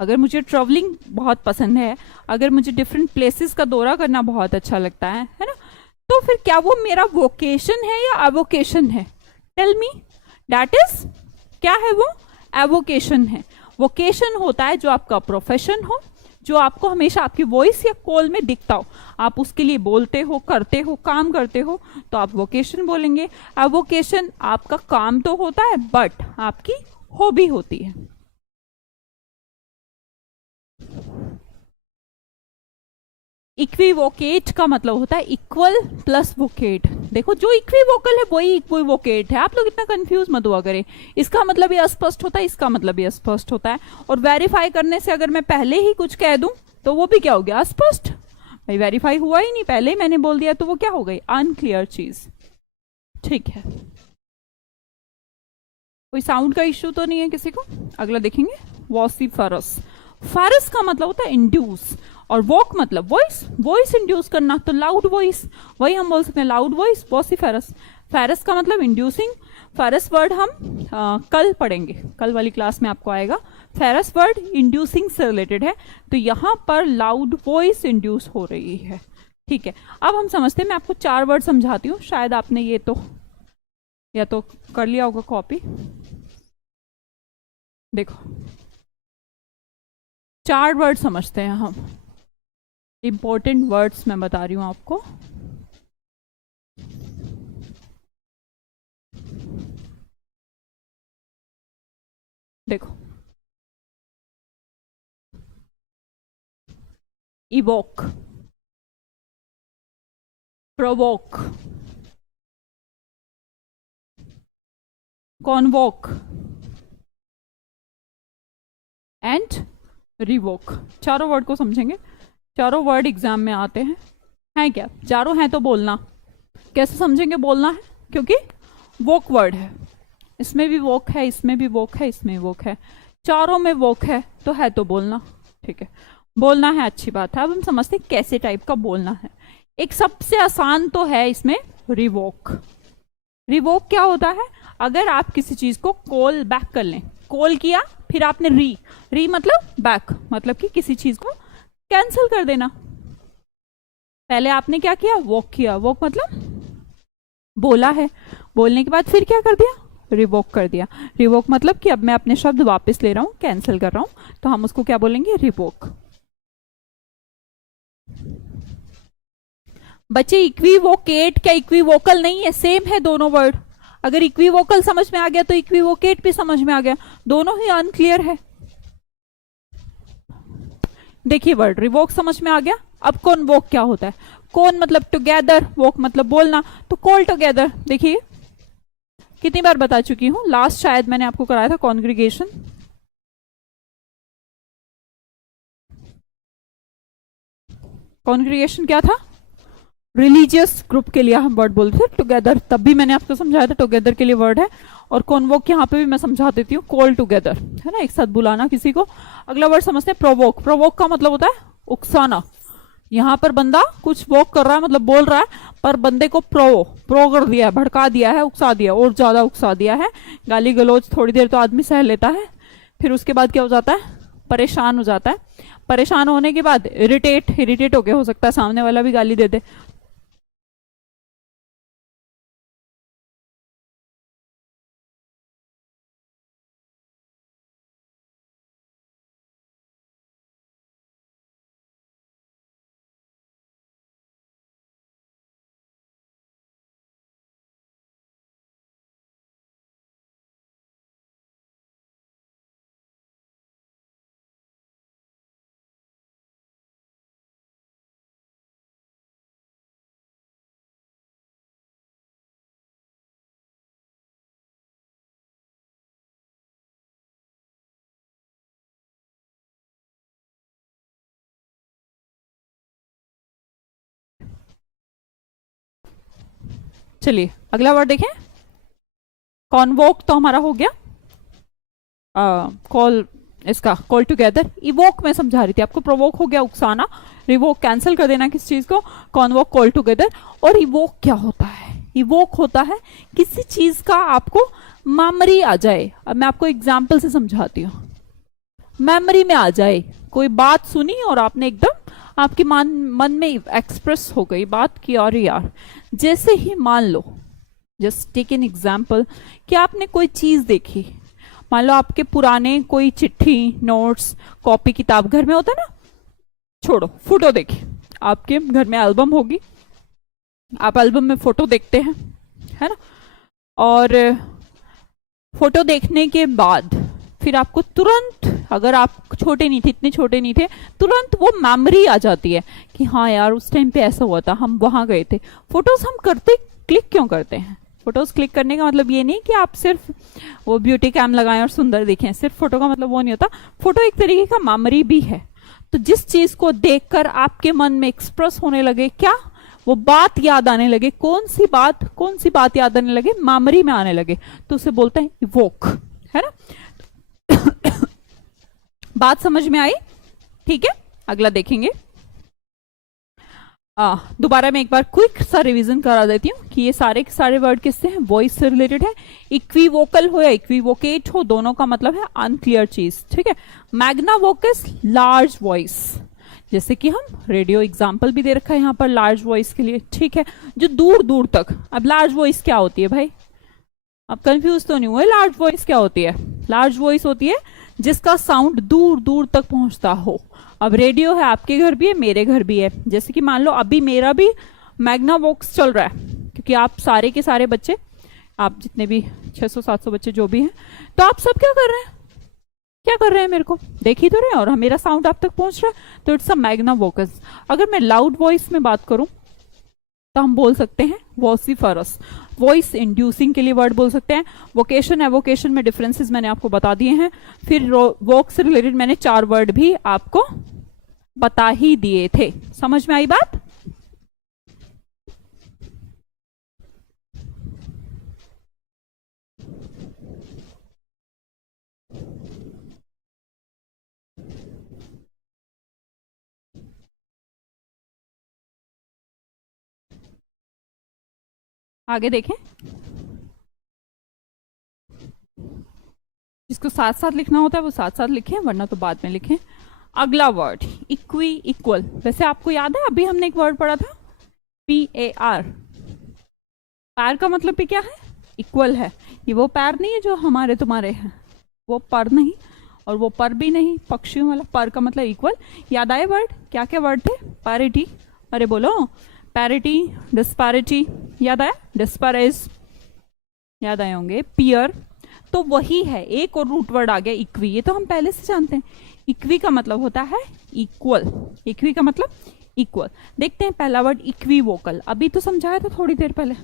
अगर मुझे ट्रैवलिंग बहुत पसंद है, अगर मुझे डिफरेंट प्लेसेस का दौरा करना बहुत अच्छा लगता है ना, तो फिर क्या वो मेरा वोकेशन है या एवोकेशन है? टेल मी, दैट इज क्या है? वो एवोकेशन है। वोकेशन होता है जो आपका प्रोफेशन हो, जो आपको हमेशा आपकी वॉइस या कॉल में दिखता हो, आप उसके लिए बोलते हो, करते हो, काम करते हो, तो आप वोकेशन बोलेंगे। एवोकेशन आपका काम तो होता है बट आपकी हॉबी होती है। इक्विवोकेट का मतलब होता है इक्वल प्लस वोकेट। देखो जो इक्विवोकल है वही इक्विवोकेट है, आप लोग इतना कंफ्यूज मत हुआ करें। इसका मतलब ये अस्पष्ट होता है, इसका मतलब ये अस्पष्ट होता है। और वेरीफाई करने से अगर मैं पहले ही कुछ कह दूं तो वो भी क्या हो गया? अस्पष्ट। भाई वेरीफाई हुआ ही नहीं, पहले ही मैंने बोल दिया तो वो क्या हो गई? अनक्लियर चीज। ठीक है, कोई साउंड का इश्यू तो नहीं है किसी को? अगला देखेंगे वॉसिफरस। फारस का मतलब होता है इंड्यूस, और वॉक मतलब वॉइस, वॉइस इंड्यूस करना, तो लाउड वॉइस, वही हम बोल सकते हैं लाउड वॉइस, वॉसिफरस। फेरस का मतलब इंड्यूसिंग। फेरस वर्ड हम कल पढ़ेंगे, कल वाली क्लास में आपको आएगा। फेरस वर्ड इंड्यूसिंग से रिलेटेड है, तो यहां पर लाउड वॉइस इंड्यूस हो रही है। ठीक है, अब हम समझते हैं, मैं आपको 4 वर्ड समझाती हूँ, शायद आपने ये तो या तो कर लिया होगा कॉपी। देखो 4 वर्ड समझते हैं हम, इंपॉर्टेंट वर्ड्स मैं बता रही हूं आपको। देखो, इवोक, प्रोवोक, कॉन्वोक एंड रिवोक। चारों वर्ड को समझेंगे। चारों वर्ड एग्जाम में आते हैं क्या? चारों हैं तो बोलना। कैसे समझेंगे बोलना है? क्योंकि वोक वर्ड है, इसमें भी वोक है, इसमें भी वोक है, इसमें वोक है, चारों में वोक है तो बोलना। ठीक है, बोलना है, अच्छी बात है। अब हम समझते हैं कैसे टाइप का बोलना है। एक सबसे आसान तो है इसमें रिवोक। रिवोक क्या होता है? अगर आप किसी चीज को कॉल बैक कर लें, कॉल किया फिर आपने री मतलब बैक, मतलब कि किसी चीज को कैंसिल कर देना। पहले आपने क्या किया? वॉक किया, वॉक मतलब बोला है, बोलने के बाद फिर क्या कर दिया? रिवोक कर दिया। रिवोक मतलब कि अब मैं अपने शब्द वापस ले रहा हूं, कैंसिल कर रहा हूं, तो हम उसको क्या बोलेंगे? रिवोक। बच्चे इक्विवोकेट क्या इक्विवोकल नहीं है? सेम है दोनों वर्ड। अगर इक्विवोकल समझ में आ गया तो इक्विवोकेट भी समझ में आ गया, दोनों ही अनक्लियर है। देखिए वर्ड रिवोक समझ में आ गया। अब कॉन्वोक क्या होता है? कौन मतलब टुगेदर, वोक मतलब बोलना, तो कॉल टुगेदर। देखिए कितनी बार बता चुकी हूं, लास्ट शायद मैंने आपको कराया था कॉन्ग्रीगेशन। कॉन्ग्रीगेशन क्या था? रिलीजियस ग्रुप के लिए हम वर्ड बोलते थे टुगेदर, तब भी मैंने आपको समझाया था टुगेदर के लिए वर्ड है। और कॉन्वोक यहाँ पे भी मैं समझा देती हूँ, कॉल टुगेदर, है ना, एक साथ बुलाना किसी को। अगला वर्ड समझते हैं प्रोवोक। प्रोवोक का मतलब होता है उकसाना। यहाँ पर बंदा कुछ वॉक कर रहा है, मतलब बोल रहा है, पर बंदे को प्रो कर दिया है, भड़का दिया है, उकसा दिया, और ज्यादा उकसा दिया है। गाली गलौज थोड़ी देर तो आदमी सह लेता है, फिर उसके बाद क्या हो जाता है? परेशान हो जाता है। परेशान होने के बाद इरिटेट होके, हो सकता है सामने वाला भी गाली दे दे। चलिए अगला वर्ड देखें। कॉन्वोक तो हमारा हो गया, कॉल, इसका कॉल टुगेदर। इवोक मैं समझा रही थी आपको, प्रोवोक हो गया उकसाना, रिवोक कैंसिल कर देना किस चीज को, कॉन्वोक कॉल टुगेदर। और इवोक क्या होता है? इवोक होता है किसी चीज का आपको मेमोरी आ जाए। अब मैं आपको एग्जाम्पल से समझाती हूँ। मेमोरी में आ जाए, कोई बात सुनी और आपने एकदम आपके मन में एक्सप्रेस हो गई बात की, और यार जैसे ही मान लो, जस्ट टेक एन एग्जाम्पल, कि आपने कोई चीज देखी, मान लो आपके पुराने कोई चिट्ठी, नोट्स, कॉपी, किताब घर में होता है ना, छोड़ो, फोटो देखी, आपके घर में एल्बम होगी, आप एल्बम में फोटो देखते हैं, है ना, और फोटो देखने के बाद फिर आपको तुरंत, अगर आप छोटे नहीं थे, इतने छोटे नहीं थे, तुरंत वो मेमोरी आ जाती है कि हाँ यार उस टाइम पे ऐसा हुआ था, हम वहां गए थे। फोटोज हम करते, क्लिक क्यों करते हैं? फोटोज क्लिक करने का मतलब ये नहीं कि आप सिर्फ वो ब्यूटी कैम लगाएं और सुंदर दिखें, सिर्फ फोटो का मतलब वो नहीं होता। फोटो एक तरीके का मेमोरी भी है। तो जिस चीज को देखकर आपके मन में एक्सप्रेस होने लगे, क्या वो बात याद आने लगे, कौन सी बात याद आने लगे, मेमोरी में आने लगे, तो उसे बोलते हैं इवोक, है ना। बात समझ में आई? ठीक है, अगला देखेंगे। दोबारा मैं एक बार क्विक सा रिवीजन करा देती हूँ कि ये सारे के सारे वर्ड किससे हैं? वॉइस से रिलेटेड है। इक्विवोकल हो या इक्विवोकेट हो, दोनों का मतलब है अनक्लियर चीज, ठीक है। मैग्नावोकस लार्ज वॉइस, जैसे कि हम रेडियो एग्जाम्पल भी दे रखा है यहाँ पर लार्ज वॉइस के लिए, ठीक है, जो दूर दूर तक। अब लार्ज वॉइस क्या होती है भाई? अब कंफ्यूज तो नहीं हुए? लार्ज वॉइस क्या होती है? लार्ज वॉइस होती है जिसका साउंड दूर दूर तक पहुंचता हो। अब रेडियो है, आपके घर भी है, मेरे घर भी है। जैसे कि मान लो अभी मेरा भी मैग्नावोक्स चल रहा है, क्योंकि आप सारे के सारे बच्चे, आप जितने भी 600-700 बच्चे जो भी हैं, तो आप सब क्या कर रहे हैं? क्या कर रहे हैं? मेरे को देख ही तो रहे हैं, और मेरा साउंड आप तक पहुंच रहा है, तो इट्स अ मैग्नावोकस। अगर मैं लाउड वॉइस में बात करूं तो हम बोल सकते हैं वॉसिफरस, वॉइस इंड्यूसिंग के लिए वर्ड बोल सकते हैं। वोकेशन एवोकेशन में डिफरेंसेस मैंने आपको बता दिए हैं। फिर वोक से रिलेटेड मैंने 4 वर्ड भी आपको बता ही दिए थे। समझ में आई बात? आगे देखें, जिसको साथ साथ लिखना होता है वो साथ साथ लिखें, वरना तो बाद में लिखें। अगला वर्ड इक्वी, इक्वल। वैसे आपको याद है अभी हमने एक वर्ड पढ़ा था PAR। पैर का मतलब भी क्या है? इक्वल है। ये वो पैर नहीं है जो हमारे तुम्हारे हैं, वो पर नहीं, और वो पर भी नहीं, पक्षियों वाला पर का मतलब इक्वल। याद आए वर्ड? क्या क्या वर्ड थे? पैरिटी, अरे बोलो, पैरिटी, डिस्पैरिटी, याद आया? डिस्पैरेज याद आए होंगे, पियर, तो वही है। एक और रूट वर्ड आ गया इक्वी, ये तो हम पहले से जानते हैं। इक्वी का मतलब होता है इक्वल, इक्वी का मतलब इक्वल। देखते हैं पहला वर्ड इक्वीवोकल, अभी तो समझाया था थोड़ी देर पहले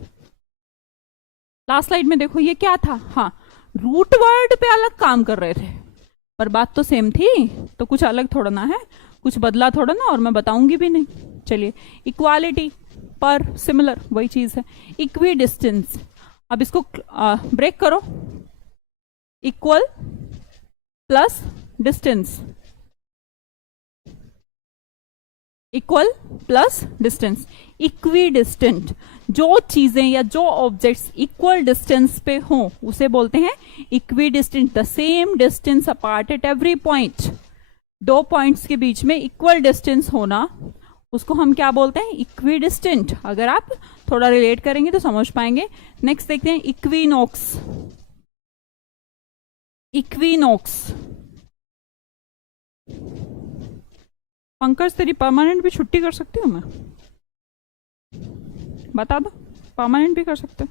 लास्ट स्लाइड में। देखो ये क्या था, हाँ रूट वर्ड पे अलग काम कर रहे थे पर बात तो सेम थी, तो कुछ अलग थोड़ा ना है, कुछ बदला थोड़ा ना, और मैं बताऊंगी भी नहीं। चलिए, इक्वालिटी, पर, सिमिलर, वही चीज है। इक्वी डिस्टेंस, अब इसको ब्रेक करो, equal plus distance, equal plus distance, equi distant. जो चीजें या जो ऑब्जेक्ट्स इक्वल डिस्टेंस पे हों उसे बोलते हैं equi distant. The same distance apart at every point, दो पॉइंट्स के बीच में इक्वल डिस्टेंस होना, उसको हम क्या बोलते हैं? Equi distant. अगर आप थोड़ा रिलेट करेंगे तो समझ पाएंगे। नेक्स्ट देखते हैं इक्विनोक्स, इक्विनोक्स। पंकज तेरी परमानेंट भी छुट्टी कर सकती हूँ मैं? बता दो, परमानेंट भी कर सकते हो।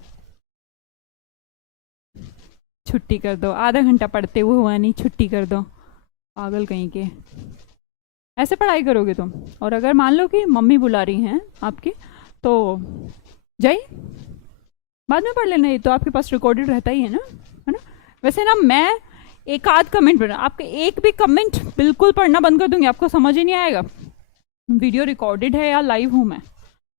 छुट्टी कर दो, आधा घंटा पढ़ते हुए हुआ नहीं, छुट्टी कर दो, पागल कहीं के। ऐसे पढ़ाई करोगे तुम? और अगर मान लो कि मम्मी बुला रही हैं आपकी, तो जाइए, बाद में पढ़ लेना, ये तो आपके पास रिकॉर्डेड रहता ही है ना। वैसे ना मैं एक आध कमेंट पढ़ना, आपके एक भी कमेंट बिल्कुल पढ़ना बंद कर दूंगी, आपको समझ ही नहीं आएगा वीडियो रिकॉर्डेड है या लाइव हूं मैं।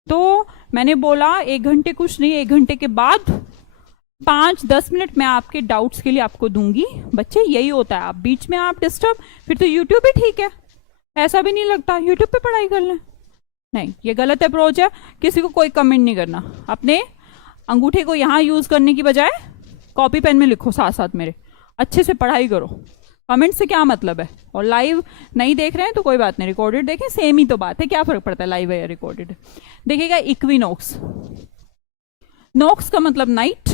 तो मैंने बोला 1 घंटे कुछ नहीं, 1 घंटे के बाद 5-10 मिनट मैं आपके डाउट्स के लिए आपको दूंगी। बच्चे यही होता है, आप बीच में आप डिस्टर्ब, फिर तो यूट्यूब भी ठीक है, ऐसा भी नहीं लगता यूट्यूब पे पढ़ाई कर लें। नहीं, ये गलत अप्रोच है। किसी को कोई कमेंट नहीं करना, अपने अंगूठे को यहाँ यूज करने की बजाय कॉपी पेन में लिखो साथ साथ मेरे, अच्छे से पढ़ाई करो। कमेंट से क्या मतलब है? और लाइव नहीं देख रहे हैं तो कोई बात नहीं, रिकॉर्डेड देखें, सेम ही तो बात है, क्या फर्क पड़ता है लाइव है या रिकॉर्डेड। देखिएगा इक्विनोक्स, नोक्स का मतलब नाइट,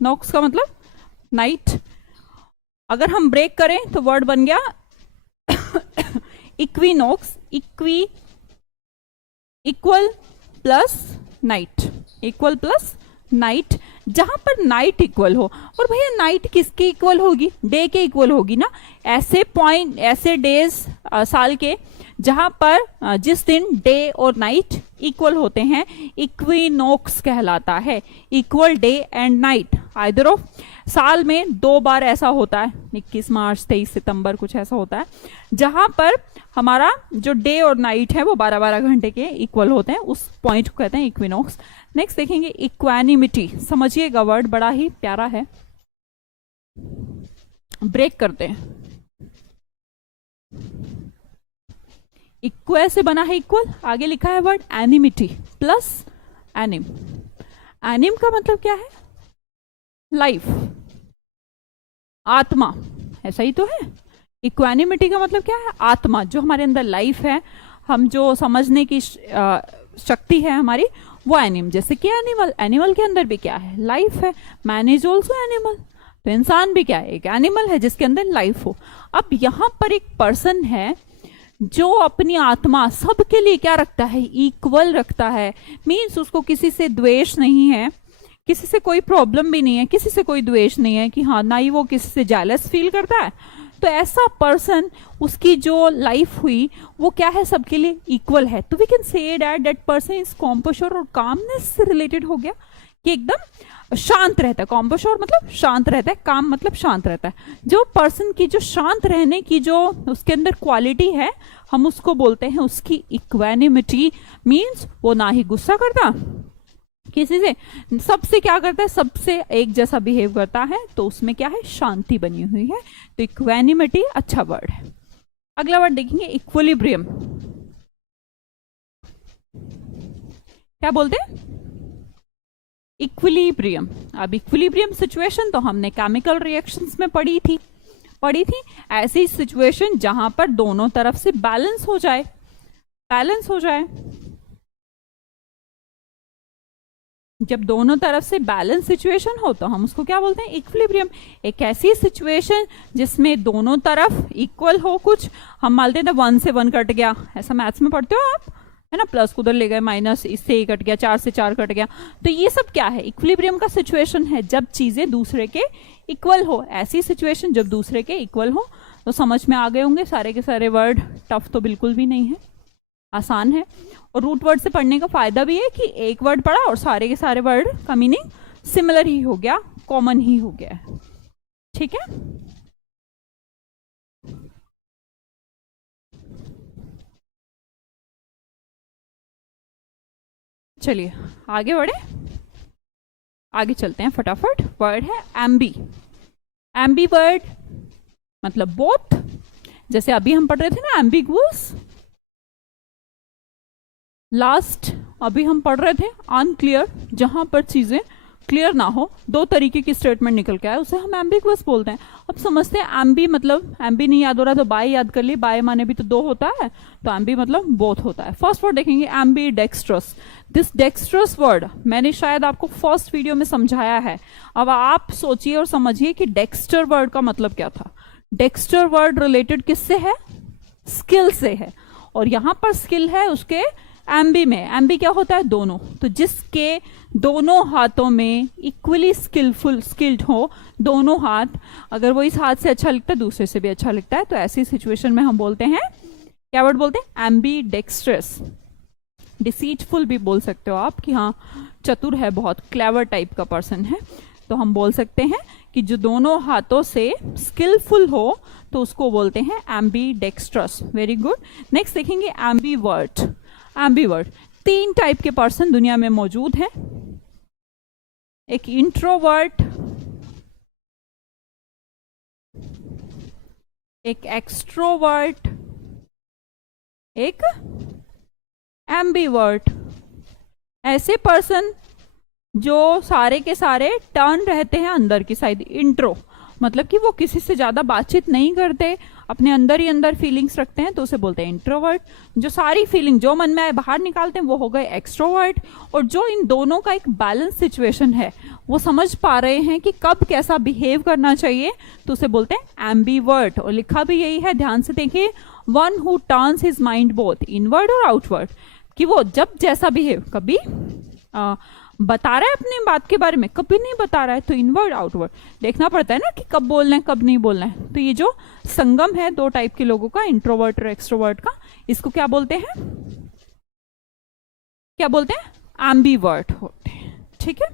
नोक्स का मतलब नाइट। अगर हम ब्रेक करें तो वर्ड बन गया equinox, equi equal plus night, equal plus night, जहां पर नाइट इक्वल हो। और भैया नाइट किसके इक्वल होगी? डे के इक्वल होगी ना। ऐसे पॉइंट, ऐसे डेज साल के जहां पर जिस दिन डे और नाइट इक्वल होते हैं, इक्विनोक्स कहलाता है। Equal day and night, either of. साल में 2 बार ऐसा होता है, 21 मार्च 23 सितंबर कुछ ऐसा होता है, जहां पर हमारा जो डे और नाइट है वो 12-12 घंटे के इक्वल होते हैं, उस पॉइंट को कहते हैं इक्विनोक्स। नेक्स्ट देखेंगे इक्वानिमिटी, समझिएगा वर्ड बड़ा ही प्यारा है। ब्रेक करते हैं, इक्वे से बना है इक्वल, आगे लिखा है वर्ड एनिमिटी प्लस एनिम। एनिम का मतलब क्या है? लाइफ, आत्मा, ऐसा ही तो है। इक्वानिमिटी का मतलब क्या है? आत्मा, जो हमारे अंदर लाइफ है, हम जो समझने की शक्ति है हमारी, वो एनिम। जैसे कि एनिमल, एनिमल के अंदर भी क्या है? लाइफ है। मैन इज ऑल्सो एनिमल, तो इंसान भी क्या है? एक एनिमल है जिसके अंदर लाइफ हो। अब यहां पर एक पर्सन है जो अपनी आत्मा सबके लिए क्या रखता है? इक्वल रखता है। मीन्स उसको किसी से द्वेष नहीं है, किसी से कोई प्रॉब्लम भी नहीं है, किसी से कोई द्वेष नहीं है कि हाँ, ना ही वो किसी से जेलस फील करता है। तो ऐसा पर्सन, उसकी जो लाइफ हुई वो क्या है? सबके लिए इक्वल है। तो we can say that person is composure, और कामनेस से रिलेटेड हो गया कि एकदम शांत रहता है। कॉम्पोश्योर मतलब शांत रहता है, काम मतलब शांत रहता है। जो पर्सन की जो शांत रहने की जो उसके अंदर क्वालिटी है, हम उसको बोलते हैं उसकी इक्वानिमिटी। मीन्स वो ना ही गुस्सा करता किसी से, सबसे क्या करता है? सबसे एक जैसा बिहेव करता है, तो उसमें क्या है? शांति बनी हुई है। तो इक्वानिमिटी अच्छा वर्ड है। अगला वर्ड देखेंगे इक्विलिब्रियम। क्या बोलते हैं? इक्विलिब्रियम। अब इक्विलिब्रियम सिचुएशन तो हमने केमिकल रिएक्शंस में पढ़ी थी। ऐसी सिचुएशन जहां पर दोनों तरफ से बैलेंस हो जाए, बैलेंस हो जाए। जब दोनों तरफ से बैलेंस सिचुएशन हो तो हम उसको क्या बोलते हैं? इक्विलिब्रियम। एक ऐसी सिचुएशन जिसमें दोनों तरफ इक्वल हो, कुछ हम मानते हैं 1 से 1 कट गया, ऐसा मैथ्स में पढ़ते हो आप, है ना, प्लस उधर ले गए, माइनस इससे ये कट गया, 4 से 4 कट गया। तो ये सब क्या है, इक्विलिब्रियम का सिचुएशन है, जब चीजें दूसरे के इक्वल हो। ऐसी सिचुएशन जब दूसरे के इक्वल हो। तो समझ में आ गए होंगे सारे के सारे वर्ड, टफ तो बिल्कुल भी नहीं है, आसान है। और रूट वर्ड से पढ़ने का फायदा भी है कि एक वर्ड पढ़ा और सारे के सारे वर्ड का मीनिंग सिमिलर ही हो गया, कॉमन ही हो गया। ठीक है, चलिए आगे बढ़े, आगे चलते हैं फटाफट। वर्ड है एम्बी। एम्बी वर्ड मतलब बोथ, जैसे अभी हम पढ़ रहे थे ना एम्बिगुअस, लास्ट अभी हम पढ़ रहे थे अनक्लियर, जहां पर चीजें क्लियर ना हो, दो तरीके की स्टेटमेंट निकल के आए, उसे हम एम्बिगुअस बोलते हैं। अब समझते हैं एम्बी मतलब, एम्बी नहीं याद हो रहा तो बाय याद कर ली, बाय माने भी तो दो होता है, तो एम्बी मतलब बोथ होता है। फर्स्ट वर्ड देखेंगे Aamby dextrous. This dextrous word मैंने शायद आपको फर्स्ट वीडियो में समझाया है। अब आप सोचिए और समझिए कि डेक्स्टर वर्ड का मतलब क्या था। डेक्स्टर वर्ड रिलेटेड किससे है, स्किल से है, और यहां पर स्किल है उसके एम्बी में। एम्बी क्या होता है, दोनों। तो जिसके दोनों हाथों में इक्वली स्किल्ड हो, दोनों हाथ, अगर वो इस हाथ से अच्छा लिखता है दूसरे से भी अच्छा लिखता है, तो ऐसी सिचुएशन में हम बोलते हैं, क्या वर्ड बोलते हैं, एम्बी डेक्स्ट्रस। डिसीटफुल भी बोल सकते हो आप कि हाँ चतुर है, बहुत क्लेवर टाइप का पर्सन है, तो हम बोल सकते हैं कि जो दोनों हाथों से स्किलफुल हो तो उसको बोलते हैं Aamby dextrous. Very good. Next देखेंगे एम्बीवर्ट। एम्बीवर्ट, 3 टाइप के पर्सन दुनिया में मौजूद हैं। एक इंट्रोवर्ट, एक एक्सट्रोवर्ट, एक एम्बीवर्ट। ऐसे पर्सन जो सारे के सारे टर्न रहते हैं अंदर की साइड। इंट्रो मतलब कि वो किसी से ज्यादा बातचीत नहीं करते, अपने अंदर ही अंदर फीलिंग्स रखते हैं, तो उसे बोलते हैं इंट्रोवर्ट। जो सारी फीलिंग जो मन में आए बाहर निकालते हैं वो हो गए एक्सट्रोवर्ट। और जो इन दोनों का एक बैलेंस सिचुएशन है, वो समझ पा रहे हैं कि कब कैसा बिहेव करना चाहिए, तो उसे बोलते हैं एम्बीवर्ट। और लिखा भी यही है, ध्यान से देखिए, one who turns his mind both inward और आउटवर्ड, कि वो जब जैसा बिहेव, कभी बता रहा है अपनी बात के बारे में, कभी नहीं बता रहा है, तो इनवर्ड आउटवर्ड देखना पड़ता है ना कि कब बोलना है कब नहीं बोलना है। तो ये जो संगम है 2 टाइप के लोगों का, इंट्रोवर्ट और एक्सट्रोवर्ट का, इसको क्या बोलते हैं, क्या बोलते हैं, एम्बीवर्ट होते हैं। ठीक है,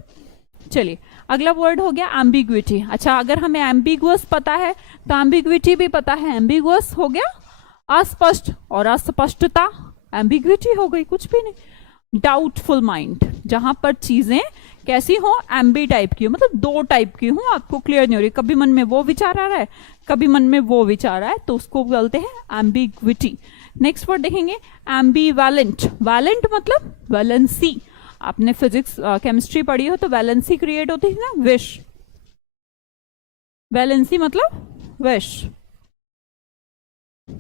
चलिए अगला वर्ड हो गया एम्बिग्विटी। अच्छा, अगर हमें एम्बिगुअस पता है तो एम्बिग्विटी भी पता है। एम्बिगुअस हो गया अस्पष्ट, और अस्पष्टता एम्बिग्विटी हो गई, कुछ भी नहीं। डाउटफुल माइंड, जहां पर चीजें कैसी हो, एम्बी टाइप की हो, मतलब 2 टाइप की हो, आपको क्लियर नहीं हो रही, कभी मन में वो विचार आ रहा है, कभी मन में वो विचार आए, तो उसको बोलते हैं एम्बिग्विटी। नेक्स्ट वर्ड देखेंगे एम्बीवैलेंट। वैलेंट मतलब वैलेंसी। आपने फिजिक्स केमिस्ट्री पढ़ी हो तो वैलेंसी क्रिएट होती है ना, विश। वैलेंसी मतलब विश।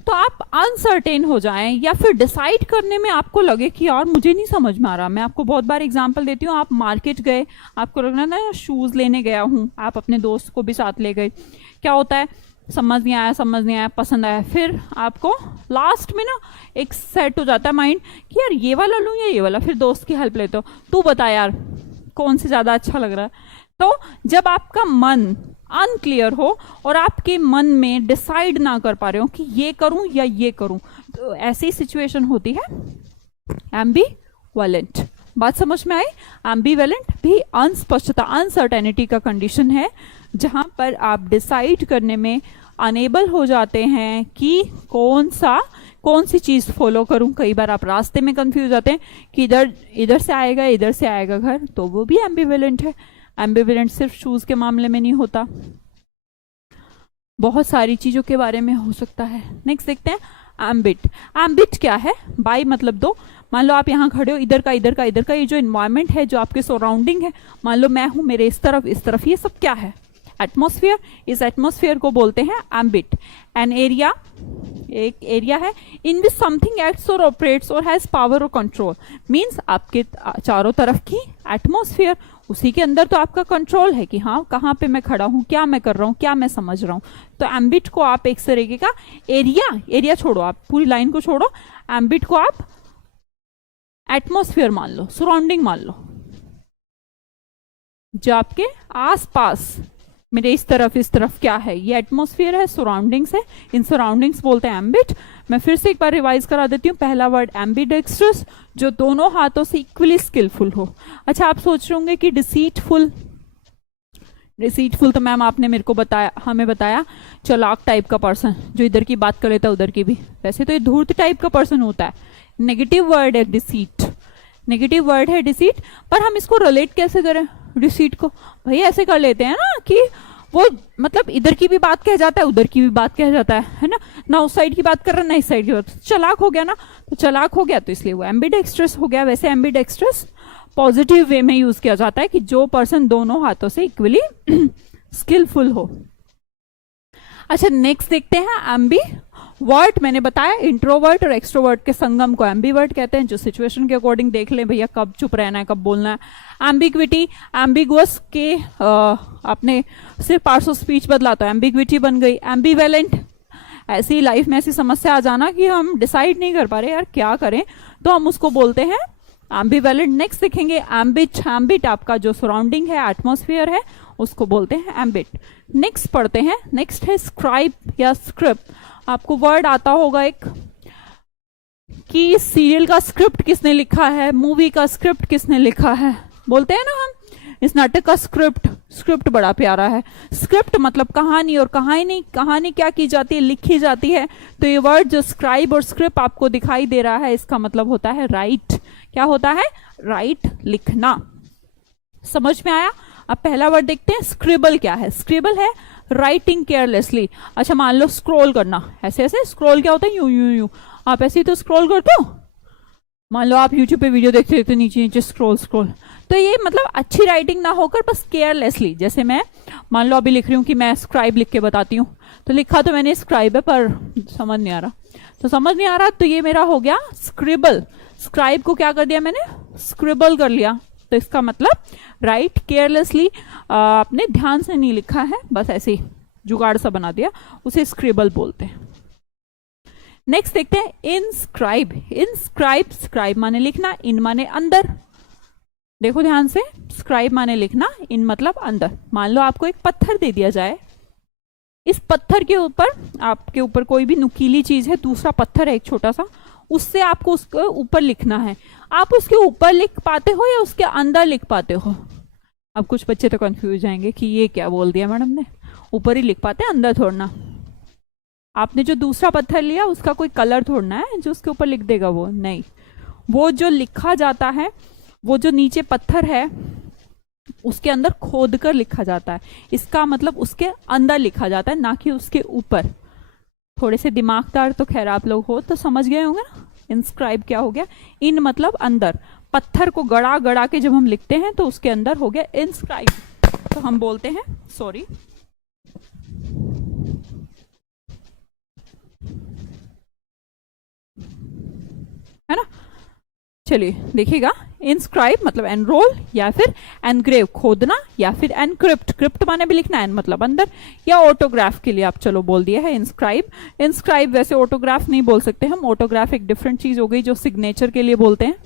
तो आप अनसर्टेन हो जाएं या फिर डिसाइड करने में आपको लगे कि यार मुझे नहीं समझ में आ रहा। मैं आपको बहुत बार एग्जांपल देती हूँ, आप मार्केट गए, आपको लग रहा था शूज लेने गया हूँ, आप अपने दोस्त को भी साथ ले गए, क्या होता है, समझ नहीं आया, पसंद आया, फिर आपको लास्ट में ना एक सेट हो जाता है माइंड कि यार ये वाला लूं या ये वाला, फिर दोस्त की हेल्प लेते हो, तू बता यार कौन से ज्यादा अच्छा लग रहा है। तो जब आपका मन अनक्लियर हो और आपके मन में डिसाइड ना कर पा रहे हो कि ये करूं या ये करूं, तो ऐसी सिचुएशन होती है एम्बीवैलेंट। बात समझ में आई? एम्बीवैलेंट भी अस्पष्टता, अनसर्टेनिटी का कंडीशन है, जहां पर आप डिसाइड करने में अनेबल हो जाते हैं कि कौन सी चीज फॉलो करूं। कई बार आप रास्ते में कंफ्यूज हो जाते हैं कि इधर से आएगा घर, तो वो भी एम्बीवैलेंट है। एम्बिवलेंट सिर्फ शूज के मामले में नहीं होता, बहुत सारी चीजों के बारे में हो सकता है। नेक्स्ट देखते हैं एम्बिट। एम्बिट क्या है? बाई मतलब 2। मान लो आप यहाँ खड़े हो, इधर का ये जो इन्वायरमेंट है, जो आपके सराउंडिंग है, मान लो मैं हूं, मेरे इस तरफ, ये सब क्या है? एटमॉस्फेयर। इस एटमॉस्फेयर को बोलते हैं एम्बिट। एन एरिया, एक एरिया है इन विच समथिंग एक्ट्स और ऑपरेट्स और हैज पावर और कंट्रोल। मीन्स आपके चारों तरफ की एटमॉस्फेयर, उसी के अंदर तो आपका कंट्रोल है कि हाँ कहाँ पे मैं खड़ा हूँ, क्या मैं कर रहा हूँ, क्या मैं समझ रहा हूँ। तो एम्बिट को आप एक तरीके का एरिया छोड़ो, आप पूरी लाइन को छोड़ो, एम्बिट को आप एटमॉस्फेयर मान लो, सराउंडिंग मान लो, जो आपके आसपास मेरे इस तरफ क्या है, ये एटमॉस्फेयर है, सराउंडिंग्स है, इन सराउंडिंग्स बोलते हैं एम्बिट। मैं फिर से एक बार रिवाइज करा देती हूँ। पहला वर्ड एम्बिडेक्स्ट्रस, जो दोनों हाथों से इक्वली स्किलफुल हो। अच्छा, आप सोच रहे होंगे कि डिसीटफुल, डिसीटफुल तो मैम आपने मेरे को बताया, हमें बताया चालाक टाइप का पर्सन, जो इधर की बात कर लेता है उधर की भी। वैसे तो ये धूर्त टाइप का पर्सन होता है। नेगेटिव वर्ड है डिसीट, नेगेटिव वर्ड है डिसीट, पर हम इसको रिलेट कैसे करें डिसीट को? भाई ऐसे कर लेते हैं ना कि वो मतलब इधर की भी बात कह जाता है, उधर की भी बात कह जाता है ना, ना उस साइड की बात कर रहा है ना इस साइड की बात। चालाक हो गया ना, तो चालाक हो गया तो इसलिए वो एम्बिडेक्स्ट्रस हो गया। वैसे एम्बिडेक्स्ट्रस पॉजिटिव वे में यूज किया जाता है कि जो पर्सन दोनों हाथों से इक्वली स्किलफुल हो। अच्छा, नेक्स्ट देखते हैं एम्बी वर्ट। मैंने बताया इंट्रोवर्ट और एक्सट्रोवर्ट के संगम को एम्बीवर्ट कहते हैं, जो सिचुएशन के अकॉर्डिंग देख लें भैया कब चुप रहना है, कब बोलना है। एम्बिग्विटी, एम्बिगुअस के आपने सिर्फ पार्ट्स ऑफ स्पीच बदला तो एम्बिग्विटी बन गई। एम्बीवेलेंट, ऐसी लाइफ में ऐसी समस्या आ जाना कि हम डिसाइड नहीं कर पा रहे यार क्या करें, तो हम उसको बोलते हैं एम्बीवेलेंट। नेक्स्ट देखेंगे एम्बिट, एम्बिट आपका जो सराउंडिंग है, एटमॉस्फेयर है, उसको बोलते हैं एम्बिट। नेक्स्ट पढ़ते हैं, नेक्स्ट है स्क्राइब या स्क्रिप्ट। आपको वर्ड आता होगा एक कि इस सीरियल का स्क्रिप्ट किसने लिखा है, मूवी का स्क्रिप्ट किसने लिखा है, बोलते हैं ना हम इस नाटक का स्क्रिप्ट। स्क्रिप्ट बड़ा प्यारा है। स्क्रिप्ट मतलब कहानी, और कहानी, कहानी क्या की जाती है, लिखी जाती है। तो ये वर्ड जो स्क्राइब और स्क्रिप्ट आपको दिखाई दे रहा है, इसका मतलब होता है राइट। क्या होता है? राइट, लिखना। समझ में आया? अब पहला वर्ड देखते हैं स्क्रिबल क्या है। स्क्रिबल है राइटिंग केयरलेसली। अच्छा, मान लो स्क्रॉल करना, ऐसे ऐसे स्क्रॉल क्या होता है, यूं यूं यूं, आप ऐसे ही तो स्क्रॉल करते हो। मान लो आप यूट्यूब पे वीडियो देखते रहते नीचे नीचे स्क्रॉल स्क्रॉल, तो ये मतलब अच्छी राइटिंग ना होकर बस केयरलेसली। जैसे मैं मान लो अभी लिख रही हूँ कि मैं स्क्राइब लिख के बताती हूँ, तो लिखा तो मैंने स्क्राइब है पर समझ नहीं आ रहा, तो समझ नहीं आ रहा तो ये मेरा हो गया स्क्रिबल। स्क्राइब को क्या कर दिया मैंने, स्क्रिबल कर लिया। तो इसका मतलब राइट केयरलेसली, आपने ध्यान से नहीं लिखा है, बस ऐसे ही जुगाड़ सा बना दिया, उसे स्क्रिबल बोलते हैं। नेक्स्ट देखते हैं इनस्क्राइब। इनस्क्राइब, स्क्राइब माने लिखना, इन माने अंदर। देखो ध्यान से, स्क्राइब माने लिखना, इन मतलब अंदर। मान लो आपको एक पत्थर दे दिया जाए, इस पत्थर के ऊपर, आपके ऊपर कोई भी नुकीली चीज है, दूसरा पत्थर है एक छोटा सा, उससे आपको उसके ऊपर लिखना है। आप उसके ऊपर लिख पाते हो या उसके अंदर लिख पाते हो? अब कुछ बच्चे तो कंफ्यूज जाएंगे कि ये क्या बोल दिया मैडम ने, ऊपर ही लिख पाते हैं अंदर थोड़ना। आपने जो दूसरा पत्थर लिया उसका कोई कलर थोड़ना है जो उसके ऊपर लिख देगा, वो नहीं। वो जो लिखा जाता है, वो जो नीचे पत्थर है उसके अंदर खोद कर लिखा जाता है। इसका मतलब उसके अंदर लिखा जाता है, ना कि उसके ऊपर। थोड़े से दिमागदार तो खैर आप लोग हो तो समझ गए होंगे ना। इंस्क्राइब क्या हो गया, इन मतलब अंदर। पत्थर को गड़ा गड़ा के जब हम लिखते हैं तो उसके अंदर हो गया इंस्क्राइब। तो हम बोलते हैं, सॉरी, है ना। चलिए देखिएगा, इंस्क्राइब मतलब एनरोल, या फिर एनग्रेव खोदना, या फिर एनक्रिप्ट, क्रिप्ट माने भी लिखना, एन मतलब अंदर, या ऑटोग्राफ के लिए आप चलो बोल दिया है इंस्क्राइब। इंस्क्राइब वैसे ऑटोग्राफ नहीं बोल सकते हम, ऑटोग्राफ एक डिफरेंट चीज हो गई जो सिग्नेचर के लिए बोलते हैं।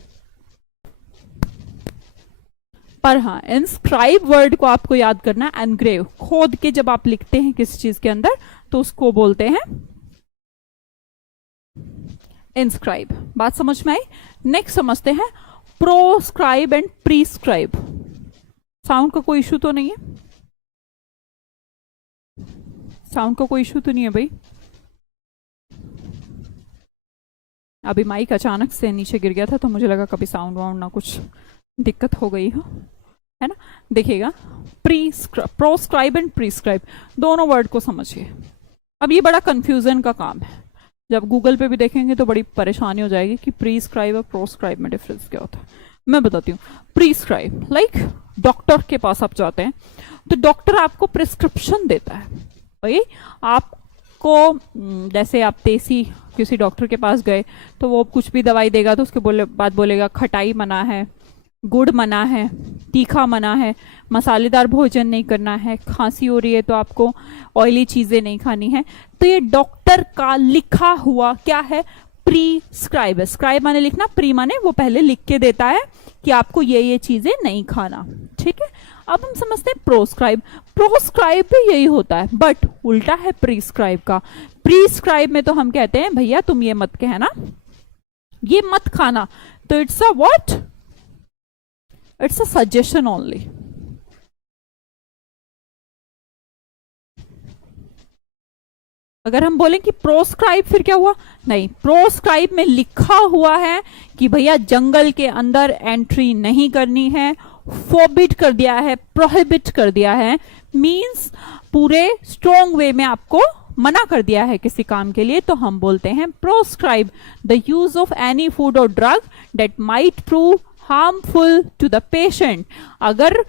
पर हाँ, इंस्क्राइब वर्ड को आपको याद करना है, एनग्रेव खोद के जब आप लिखते हैं किसी चीज के अंदर तो उसको बोलते हैं इंस्क्राइब। बात समझ में आई? नेक्स्ट समझते हैं प्रोस्क्राइब एंड प्रीस्क्राइब। साउंड का कोई इशू तो नहीं है? साउंड का कोई इशू तो नहीं है भाई? अभी माइक अचानक से नीचे गिर गया था तो मुझे लगा कभी साउंड वाउंड ना कुछ दिक्कत हो गई हो, है ना। देखिएगा, प्रोस्क्राइब एंड प्रीस्क्राइब दोनों वर्ड को समझिए। अब ये बड़ा कंफ्यूजन का काम है, जब गूगल पे भी देखेंगे तो बड़ी परेशानी हो जाएगी कि प्रीस्क्राइब और प्रोस्क्राइब में डिफरेंस क्या होता है। मैं बताती हूँ। प्रीस्क्राइब लाइक डॉक्टर के पास आप जाते हैं तो डॉक्टर आपको प्रिस्क्रिप्शन देता है। भाई आपको, जैसे आप देसी किसी डॉक्टर के पास गए तो वो कुछ भी दवाई देगा तो उसके बाद बोलेगा खटाई मना है, गुड़ मना है, तीखा मना है, मसालेदार भोजन नहीं करना है, खांसी हो रही है तो आपको ऑयली चीजें नहीं खानी है। तो ये डॉक्टर का लिखा हुआ क्या है, प्रीस्क्राइब है, स्क्राइब माने लिखना, प्री माने वो पहले लिख के देता है कि आपको ये चीजें नहीं खाना, ठीक है। अब हम समझते हैं प्रोस्क्राइब। प्रोस्क्राइब भी यही होता है बट उल्टा है प्रीस्क्राइब का। प्रीस्क्राइब में तो हम कहते हैं भैया तुम ये मत कहना, ये मत खाना, तो it's a what, it's a suggestion only. अगर हम बोलें कि प्रोस्क्राइब फिर क्या हुआ, नहीं, प्रोस्क्राइब में लिखा हुआ है कि भैया जंगल के अंदर एंट्री नहीं करनी है, फोबिड कर दिया है, प्रोहिबिट कर दिया है, मींस पूरे स्ट्रॉन्ग वे में आपको मना कर दिया है किसी काम के लिए, तो हम बोलते हैं proscribe the use of any food और drug that might prove harmful to the patient. अगर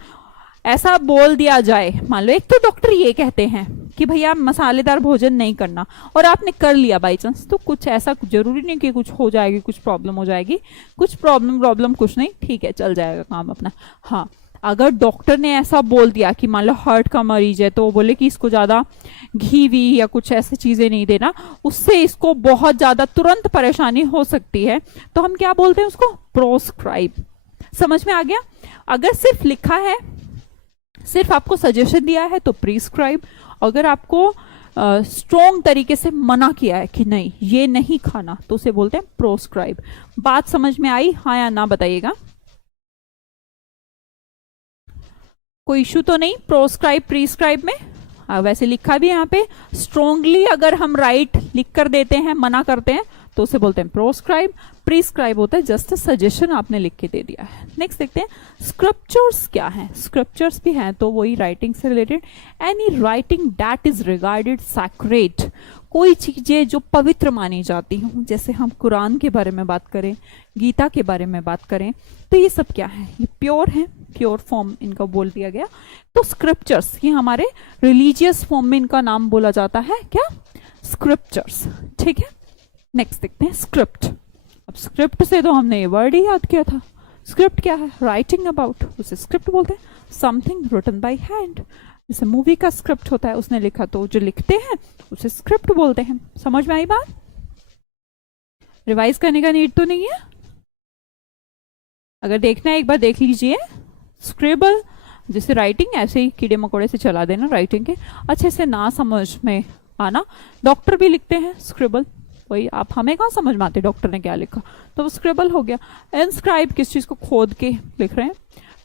ऐसा बोल दिया जाए, मान लो एक तो डॉक्टर ये कहते हैं कि भैया मसालेदार भोजन नहीं करना, और आपने कर लिया बाई चांस, तो कुछ ऐसा जरूरी नहीं कि कुछ हो जाएगी, कुछ प्रॉब्लम हो जाएगी, कुछ प्रॉब्लम कुछ नहीं, ठीक है चल जाएगा काम अपना। हाँ, अगर डॉक्टर ने ऐसा बोल दिया कि मान लो हार्ट का मरीज है, तो वो बोले कि इसको ज्यादा घी वी या कुछ ऐसी चीजें नहीं देना, उससे इसको बहुत ज्यादा तुरंत परेशानी हो सकती है, तो हम क्या बोलते हैं उसको, प्रोस्क्राइब। समझ में आ गया। अगर सिर्फ लिखा है, सिर्फ आपको सजेशन दिया है तो प्रीस्क्राइब, अगर आपको स्ट्रॉन्ग तरीके से मना किया है कि नहीं ये नहीं खाना, तो उसे बोलते हैं प्रोस्क्राइब। बात समझ में आई, हाँ या ना बताइएगा। कोई इशू तो नहीं प्रोस्क्राइब प्रीस्क्राइब में। वैसे लिखा भी है यहाँ पे, स्ट्रॉन्गली अगर हम राइट लिख कर देते हैं, मना करते हैं, तो उसे बोलते हैं प्रोस्क्राइब। प्रीस्क्राइब होता है जस्ट सजेशन आपने लिख के दे दिया है। नेक्स्ट देखते हैं स्क्रिप्चर्स क्या है। स्क्रिप्चर्स भी हैं तो वही राइटिंग से related. Any writing that is regarded sacred, कोई चीजें जो पवित्र मानी जाती हूँ, जैसे हम कुरान के बारे में बात करें, गीता के बारे में बात करें, तो ये सब क्या है, ये प्योर है, प्योर फॉर्म इनका बोल दिया गया। तो स्क्रिप्चर्स ये हमारे रिलीजियस फॉर्म में इनका नाम बोला जाता है, क्या, स्क्रिप्चर्स, ठीक है। नेक्स्ट देखते हैं स्क्रिप्ट। अब स्क्रिप्ट से तो हमने ये वर्ड ही याद किया था। स्क्रिप्ट क्या है, राइटिंग अबाउट, उसे स्क्रिप्ट बोलते हैं। समथिंग रिटन बाय हैंड, जैसे मूवी का स्क्रिप्ट होता है, उसने लिखा, तो जो लिखते हैं उसे स्क्रिप्ट बोलते हैं। समझ में आई बात। रिवाइज करने का नीड तो नहीं है, अगर देखना है एक बार देख लीजिए। स्क्रिबल जैसे राइटिंग, ऐसे ही कीड़े मकोड़े से चला देना राइटिंग के, अच्छे से ना समझ में आना। डॉक्टर भी लिखते हैं स्क्रिबल, वही आप, हमें कहाँ समझ में आते डॉक्टर ने क्या लिखा, तो वो स्क्रिबल हो गया। इनस्क्राइब किस चीज को खोद के लिख रहे हैं।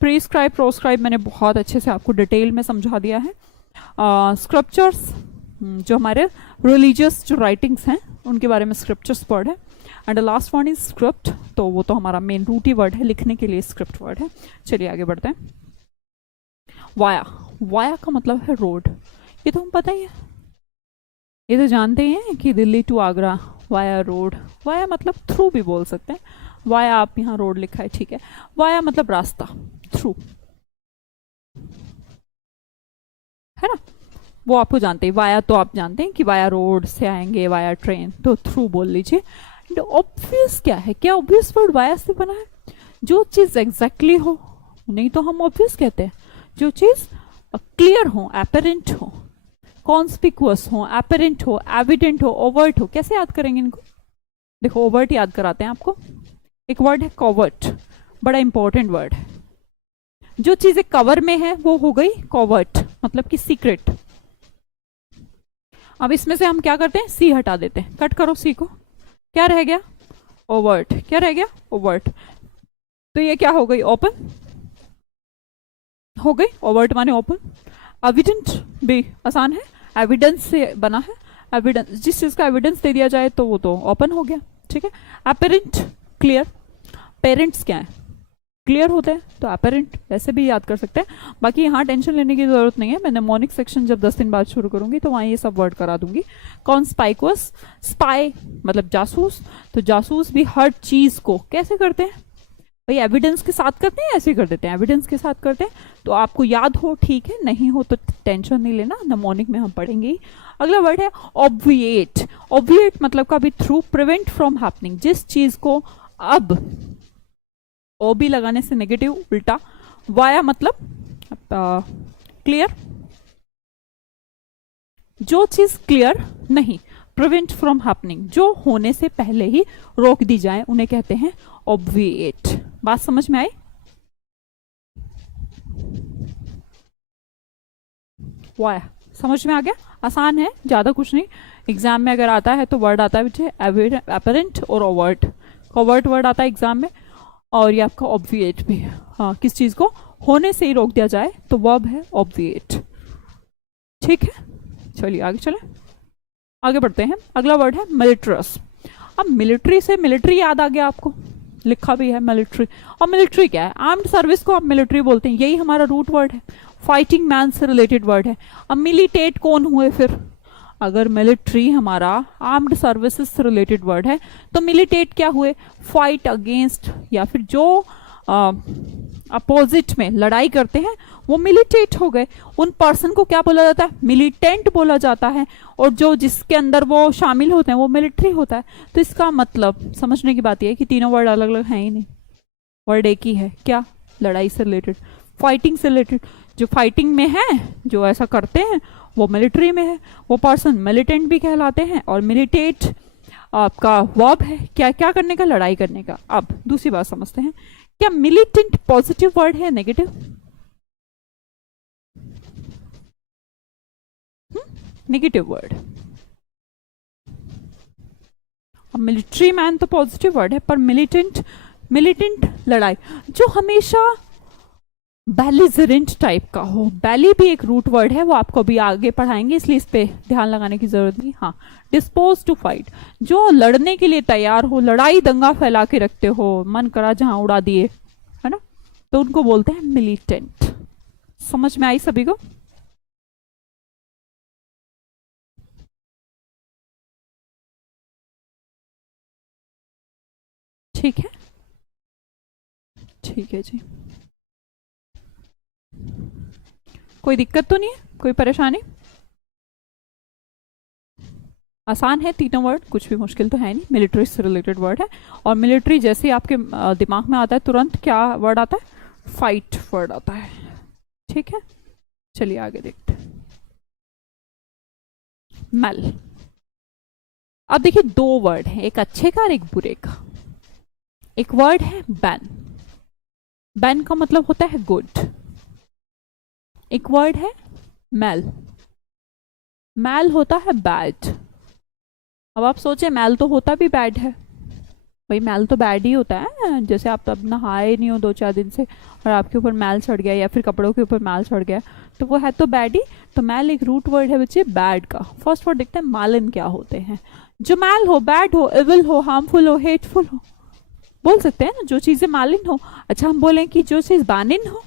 प्रीस्क्राइब प्रोस्क्राइब मैंने बहुत अच्छे से आपको डिटेल में समझा दिया है। स्क्रिप्चर्स जो हमारे रिलीजियस जो राइटिंग्स हैं उनके बारे में स्क्रिप्चर्स वर्ड है। And the last one is script, तो वो तो हमारा मेन रूटी वर्ड है, लिखने के लिए स्क्रिप्ट वर्ड है। चलिए आगे बढ़ते हैं। वाया, वाया का मतलब है रोड, ये तो हम पता ही है, ये तो जानते हैं कि Delhi to Agra via road, via मतलब थ्रू भी बोल सकते हैं। वाया आप यहाँ रोड लिखा है, ठीक है। वाया मतलब रास्ता, थ्रू, है ना, वो आपको जानते हैं। वाया तो आप जानते हैं कि वाया रोड से आएंगे, वाया ट्रेन, तो थ्रू बोल लीजिए। ऑब्वियस क्या है, क्या ऑब्वियस वर्ड वाया से बना है, जो चीज एग्जैक्टली हो, नहीं तो हम ऑब्वियस कहते हैं। जो चीज क्लियर हो, एपरेंट हो, कॉन्स्पिकुअस हो, एपरेंट हो, एविडेंट हो, ओवर्ट हो। कैसे याद करेंगे इनको, देखो ओवर्ट याद कराते हैं आपको। एक वर्ड है कॉवर्ट, बड़ा इंपॉर्टेंट वर्ड है। जो चीजें कवर में है वो हो गई कॉवर्ट, मतलब कि सीक्रेट। अब इसमें से हम क्या करते हैं, सी हटा देते हैं, कट करो सी को, क्या रह गया, ओवर्ट। क्या रह गया, ओवर्ट। तो ये क्या हो गई, ओपन हो गई, ओवर्ट माने ओपन। एविडेंट भी आसान है, एविडेंस से बना है। एविडेंस, जिस चीज का एविडेंस दे दिया जाए तो वो तो ओपन हो गया, ठीक है। Apparent, clear. पेरेंट्स क्या है, क्लियर होते हैं, तो अपेरेंट वैसे भी याद कर सकते हैं। बाकी यहाँ टेंशन लेने की जरूरत नहीं है, मैं निमोनिक सेक्शन जब 10 दिन बाद शुरू करूंगी तो वहाँ ये सब वर्ड करा दूंगी। कॉन्स्पाइकुअस, स्पाई मतलब जासूस, तो जासूस भी हर चीज को कैसे करते हैं भाई, एविडेंस के साथ करते हैं, ऐसे कर देते हैं, एविडेंस के साथ करते हैं। तो आपको याद हो ठीक है, नहीं हो तो टेंशन नहीं लेना, निमोनिक में हम पढ़ेंगे ही। अगला वर्ड है ऑब्विएट। ऑब्विएट मतलब का भी थ्रू, प्रिवेंट फ्रॉम हैपनिंग, जिस चीज को अब ओ भी लगाने से नेगेटिव उल्टा। वाया मतलब क्लियर, जो चीज क्लियर नहीं। प्रिवेंट फ्रॉम हैपनिंग, जो होने से पहले ही रोक दी जाए, उन्हें कहते हैं ऑब्विएट। बात समझ में आई? वाह, समझ में आ गया? आसान है, ज्यादा कुछ नहीं। एग्जाम में अगर आता है तो वर्ड आता है बच्चे एपरेंट और ओवर्ट। ओवर्ट वर्ड आता है एग्जाम में, और ये आपका ऑब्विएट भी है। हाँ, किस चीज को होने से ही रोक दिया जाए तो वर्ब है ऑब्विएट। ठीक है, चलिए आगे चले, आगे बढ़ते हैं। अगला वर्ड है मिलिट्रस। अब मिलिट्री से मिलिट्री याद आ गया आपको, लिखा भी है मिलिट्री। और मिलिट्री क्या है? आर्म्ड सर्विस को आप मिलिट्री बोलते हैं, यही हमारा रूट वर्ड है, फाइटिंग मैन से रिलेटेड वर्ड है। अब मिलिटेट कौन हुए फिर? अगर मिलिट्री हमारा आर्म्ड सर्विसेज से रिलेटेड वर्ड है तो मिलिटेट क्या हुए? फाइट अगेंस्ट, या फिर जो अपोजिट में लड़ाई करते हैं वो मिलिटेट हो गए। उन पर्सन को क्या बोला जाता है? मिलिटेंट बोला जाता है। और जो जिसके अंदर वो शामिल होते हैं वो मिलिट्री होता है। तो इसका मतलब समझने की बात यह है कि तीनों वर्ड अलग अलग हैं ही नहीं, वर्ड एक ही है। क्या? लड़ाई से रिलेटेड, फाइटिंग से रिलेटेड। जो फाइटिंग में है, जो ऐसा करते हैं, वो मिलिट्री में है। वो पर्सन मिलिटेंट भी कहलाते हैं। और मिलिटेट आपका वर्ब है, क्या क्या करने का? लड़ाई करने का। अब दूसरी बात समझते हैं, क्या मिलिटेंट पॉजिटिव वर्ड है नेगेटिव? Negative word. अब मिलिट्री मैन तो पॉजिटिव वर्ड है, पर मिलिटेंट, मिलिटेंट लड़ाई, जो हमेशा बेलिजरेंट टाइप का हो। बैली भी एक रूट वर्ड है, वो आपको भी आगे पढ़ाएंगे, इसलिए इस पे ध्यान लगाने की जरूरत नहीं। हाँ, डिस्पोज टू फाइट, जो लड़ने के लिए तैयार हो, लड़ाई दंगा फैला के रखते हो, मन करा जहां उड़ा दिए, है ना, तो उनको बोलते हैं मिलिटेंट। समझ में आई सभी को? ठीक है, ठीक है जी। कोई दिक्कत तो नहीं है? कोई परेशानी? आसान है तीनों वर्ड, कुछ भी मुश्किल तो है नहीं। मिलिट्री से रिलेटेड वर्ड है, और मिलिट्री जैसे ही आपके दिमाग में आता है तुरंत क्या वर्ड आता है? फाइट वर्ड आता है। ठीक है, चलिए आगे देखते हैं। मेल। अब देखिए, दो वर्ड है, एक अच्छे का और एक बुरे का। एक वर्ड है बैन। बैन का मतलब होता है गुड। एक वर्ड है मैल। मैल होता है बैड। अब आप सोचे, मैल तो होता भी बैड है भाई, मैल तो बैड ही होता है। जैसे आप तब नहाए नहीं हो 2-4 दिन से और आपके ऊपर मैल चढ़ गया, या फिर कपड़ों के ऊपर मैल चढ़ गया, तो वो है तो बैड ही। तो मैल एक रूट वर्ड है बच्चे, बैड का। फर्स्ट वर्ड देखते हैं मालिन क्या होते हैं। जो मैल हो, बैड हो, इविल हो, हार्मफुल हो, हेटफुल हो, बोल सकते हैं ना, जो चीजें मालिन हो। अच्छा, हम बोलें कि जो चीज बानिन हो,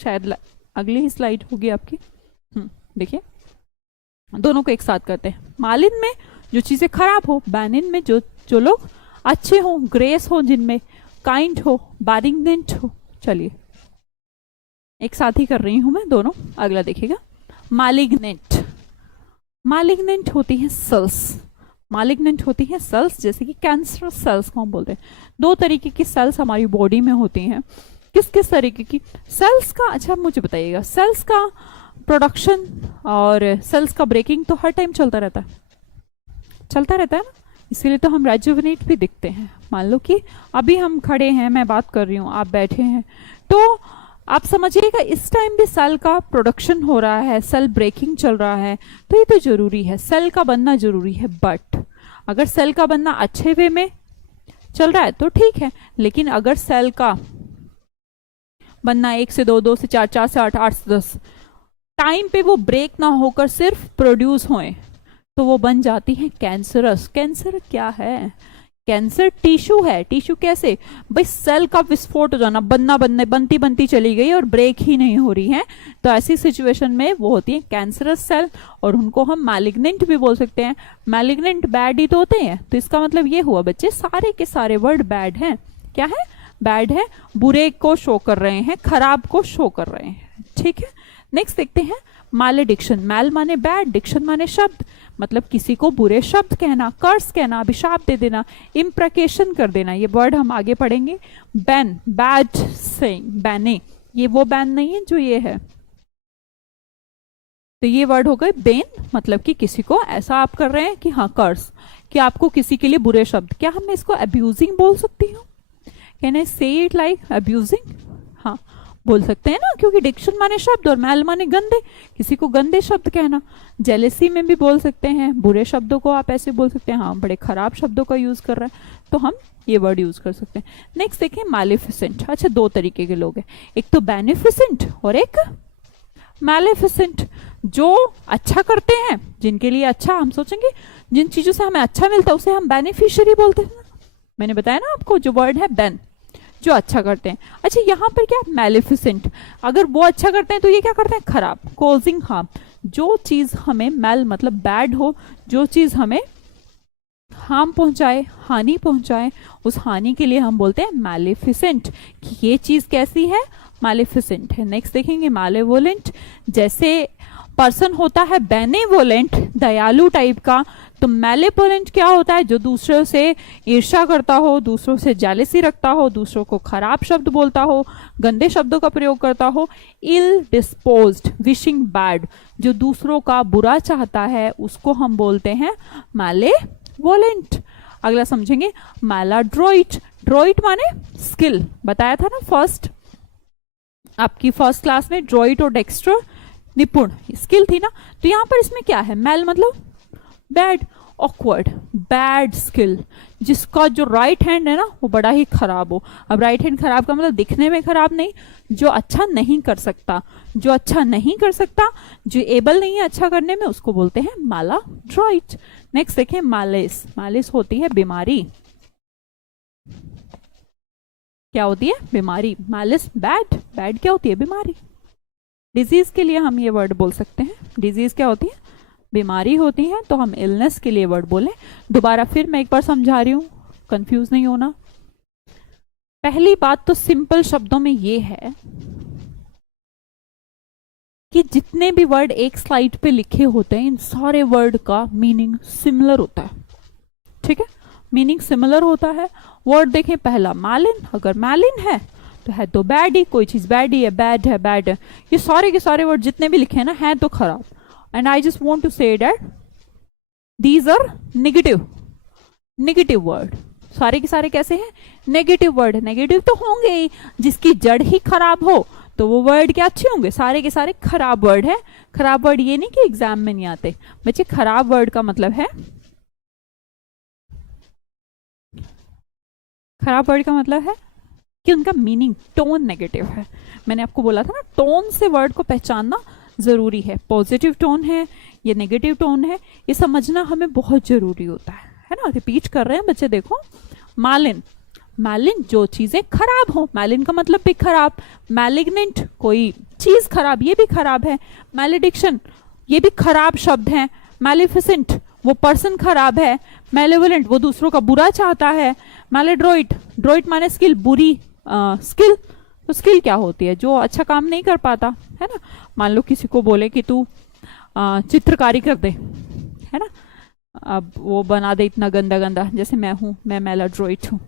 शायद अगली ही स्लाइड होगी आपकी। देखिए, दोनों को एक साथ करते हैं। मालिन में जो चीजें खराब हो, बैनिन में जो लोग अच्छे हो, ग्रेस हो जिनमें, काइंड हो, बारिंगनेंट हो। चलिए एक साथ ही कर रही हूं मैं दोनों। अगला देखिएगा, मालिग्नेंट। मालिग्नेंट होती है सेल्स। मालिग्नेंट होती है सेल्स, जैसे कि कैंसर सेल्स को हम बोलते हैं। दो तरीके की सेल्स हमारी बॉडी में होती हैं। किस किस तरीके की सेल्स का? अच्छा, मुझे बताइएगा, सेल्स का प्रोडक्शन और सेल्स का ब्रेकिंग तो हर टाइम चलता रहता है, चलता रहता है ना, इसीलिए तो हम रेजुविनेट भी दिखते हैं। मान लो कि अभी हम खड़े हैं, मैं बात कर रही हूँ, आप बैठे हैं, तो आप समझिएगा इस टाइम भी सेल का प्रोडक्शन हो रहा है, सेल ब्रेकिंग चल रहा है, तो ये तो जरूरी है, सेल का बनना जरूरी है। बट अगर सेल का बनना अच्छे वे में चल रहा है तो ठीक है, लेकिन अगर सेल का बनना 1 से 2, 2 से 4, 4 से 8, 8 से 10 टाइम पे वो ब्रेक ना होकर सिर्फ प्रोड्यूस होए, तो वो बन जाती है कैंसरस। कैंसर क्या है? कैंसर टिश्यू है। टिश्यू कैसे भाई? सेल का विस्फोट हो जाना, बनती बनती चली गई और ब्रेक ही नहीं हो रही है, तो ऐसी सिचुएशन में वो होती है कैंसरस सेल, और उनको हम मैलिग्नेंट भी बोल सकते हैं। मैलिग्नेंट बैड ही तो होते हैं, तो इसका मतलब ये हुआ बच्चे, सारे के सारे वर्ड बैड हैं। क्या है? बैड है, बुरे को शो कर रहे हैं, खराब को शो कर रहे हैं। ठीक है, नेक्स्ट देखते हैं मैलेडिक्शन। मैल माने बैड, डिक्शन माने शब्द, मतलब किसी को बुरे शब्द कहना, कर्स कहना, अभिशाप दे देना, इम्प्रकेशन कर देना। ये वर्ड हम आगे पढ़ेंगे। बैन, बैड सेइंग, बैने, ये वो बैन नहीं है जो ये है, तो ये वर्ड हो गए बेन, मतलब कि किसी को ऐसा आप कर रहे हैं कि हाँ कर्स, कि आपको किसी के लिए बुरे शब्द, क्या हम इसको अब्यूजिंग बोल सकती हूँ? कैन आई से इट लाइक अब्यूजिंग? हाँ बोल सकते हैं ना, क्योंकि डिक्शन माने शब्द और मैल माने गंदे, किसी को गंदे शब्द कहना। जेलेसी में भी बोल सकते हैं, बुरे शब्दों को आप ऐसे बोल सकते हैं, हाँ बड़े खराब शब्दों का यूज कर रहा है, तो हम ये वर्ड यूज कर सकते हैं। नेक्स्ट देखें मैलिफिसेंट। अच्छा, दो तरीके के लोग हैं, एक तो बेनिफिसेंट और एक मैलिफिसेंट। जो अच्छा करते हैं, जिनके लिए अच्छा, हम सोचेंगे जिन चीजों से हमें अच्छा मिलता है उसे हम बेनिफिशियरी बोलते हैं। मैंने बताया ना आपको, जो वर्ड है बेन, जो अच्छा करते हैं। अच्छा, यहाँ पर क्या मैलिफिसेंट, अगर वो अच्छा करते हैं तो ये क्या करते हैं? खराब, कॉजिंग हार्म। जो चीज हमें मैल मतलब बैड हो, जो चीज हमें हार्म पहुंचाए, हानि पहुंचाए, उस हानि के लिए हम बोलते हैं मैलिफिसेंट, कि ये चीज कैसी है? मैलिफिसेंट है। नेक्स्ट देखेंगे मैलेवोलेंट। जैसे पर्सन होता है बेनेवोलेंट, दयालु टाइप का, तो मैलेवोलेंट क्या होता है? जो दूसरों से ईर्ष्या करता हो, दूसरों से जेलसी रखता हो, दूसरों को खराब शब्द बोलता हो, गंदे शब्दों का प्रयोग करता हो। इल डिस्पोज्ड, विशिंग बैड, जो दूसरों का बुरा चाहता है, उसको हम बोलते हैं मैलेवोलेंट। अगला समझेंगे मैलाड्रोइट। ड्रोइट माने स्किल, बताया था ना फर्स्ट, आपकी फर्स्ट क्लास में ड्रोइट और डेक्स्ट्रो निपुण, स्किल थी ना। तो यहां पर इसमें क्या है? मैल मतलब बैड, ऑकवर्ड, बैड स्किल, जिसका जो राइट हैंड है ना वो बड़ा ही खराब हो। अब राइट हैंड खराब का मतलब दिखने में खराब नहीं, जो अच्छा नहीं कर सकता, जो अच्छा नहीं कर सकता, जो एबल नहीं है अच्छा करने में, उसको बोलते हैं मैलाड्रोइट। नेक्स्ट देखें मैलिस। मैलिस होती है बीमारी। क्या होती है? बीमारी। मैलिस बैड, बैड क्या होती है? बीमारी। डिजीज के लिए हम ये वर्ड बोल सकते हैं। डिजीज क्या होती है? बीमारी होती है, तो हम इलनेस के लिए वर्ड बोले। दोबारा फिर मैं एक बार समझा रही हूं, कंफ्यूज नहीं होना। पहली बात तो सिंपल शब्दों में ये है कि जितने भी वर्ड एक स्लाइड पे लिखे होते हैं, इन सारे वर्ड का मीनिंग सिमिलर होता है। ठीक है, मीनिंग सिमिलर होता है। वर्ड देखें, पहला मैलिन, अगर मैलिन है तो है तो बैड ही, कोई चीज बैड ही है, बैड है, बैड है। ये सारे के सारे वर्ड जितने भी लिखे हैं ना, है तो खराब। And I just want to say that these are negative, negative word. सारे के सारे कैसे हैं? Negative word. नेगेटिव तो होंगे ही, जिसकी जड़ ही खराब हो तो वो वर्ड क्या अच्छे होंगे? सारे के सारे खराब वर्ड है। खराब वर्ड ये नहीं कि एग्जाम में नहीं आते बच्चे, खराब वर्ड का मतलब है, खराब वर्ड का मतलब है कि उनका मीनिंग, टोन नेगेटिव है। मैंने आपको बोला था ना, टोन से वर्ड को पहचानना जरूरी है। पॉजिटिव टोन है या नेगेटिव टोन है, ये समझना हमें बहुत जरूरी होता है ना। रिपीट कर रहे हैं बच्चे, देखो मैलिन, मैलिन जो चीजें खराब हो, मैलिन का मतलब भी खराब। मैलिग्नेंट कोई चीज खराब, ये भी खराब है। मैलेडिक्शन ये भी खराब शब्द है। मैलिफिसेंट वो पर्सन खराब है। मैलेवोलेंट वो दूसरों का बुरा चाहता है। मैलेड्रोइट, ड्रोइट माने स्किल, बुरी स्किल। तो स्किल क्या होती है? जो अच्छा काम नहीं कर पाता, है ना। मान लो किसी को बोले कि तू चित्रकारी कर दे, है ना, अब वो बना दे इतना गंदा गंदा, जैसे मैं हूँ, मैं मैलाड्रोइट हूँ,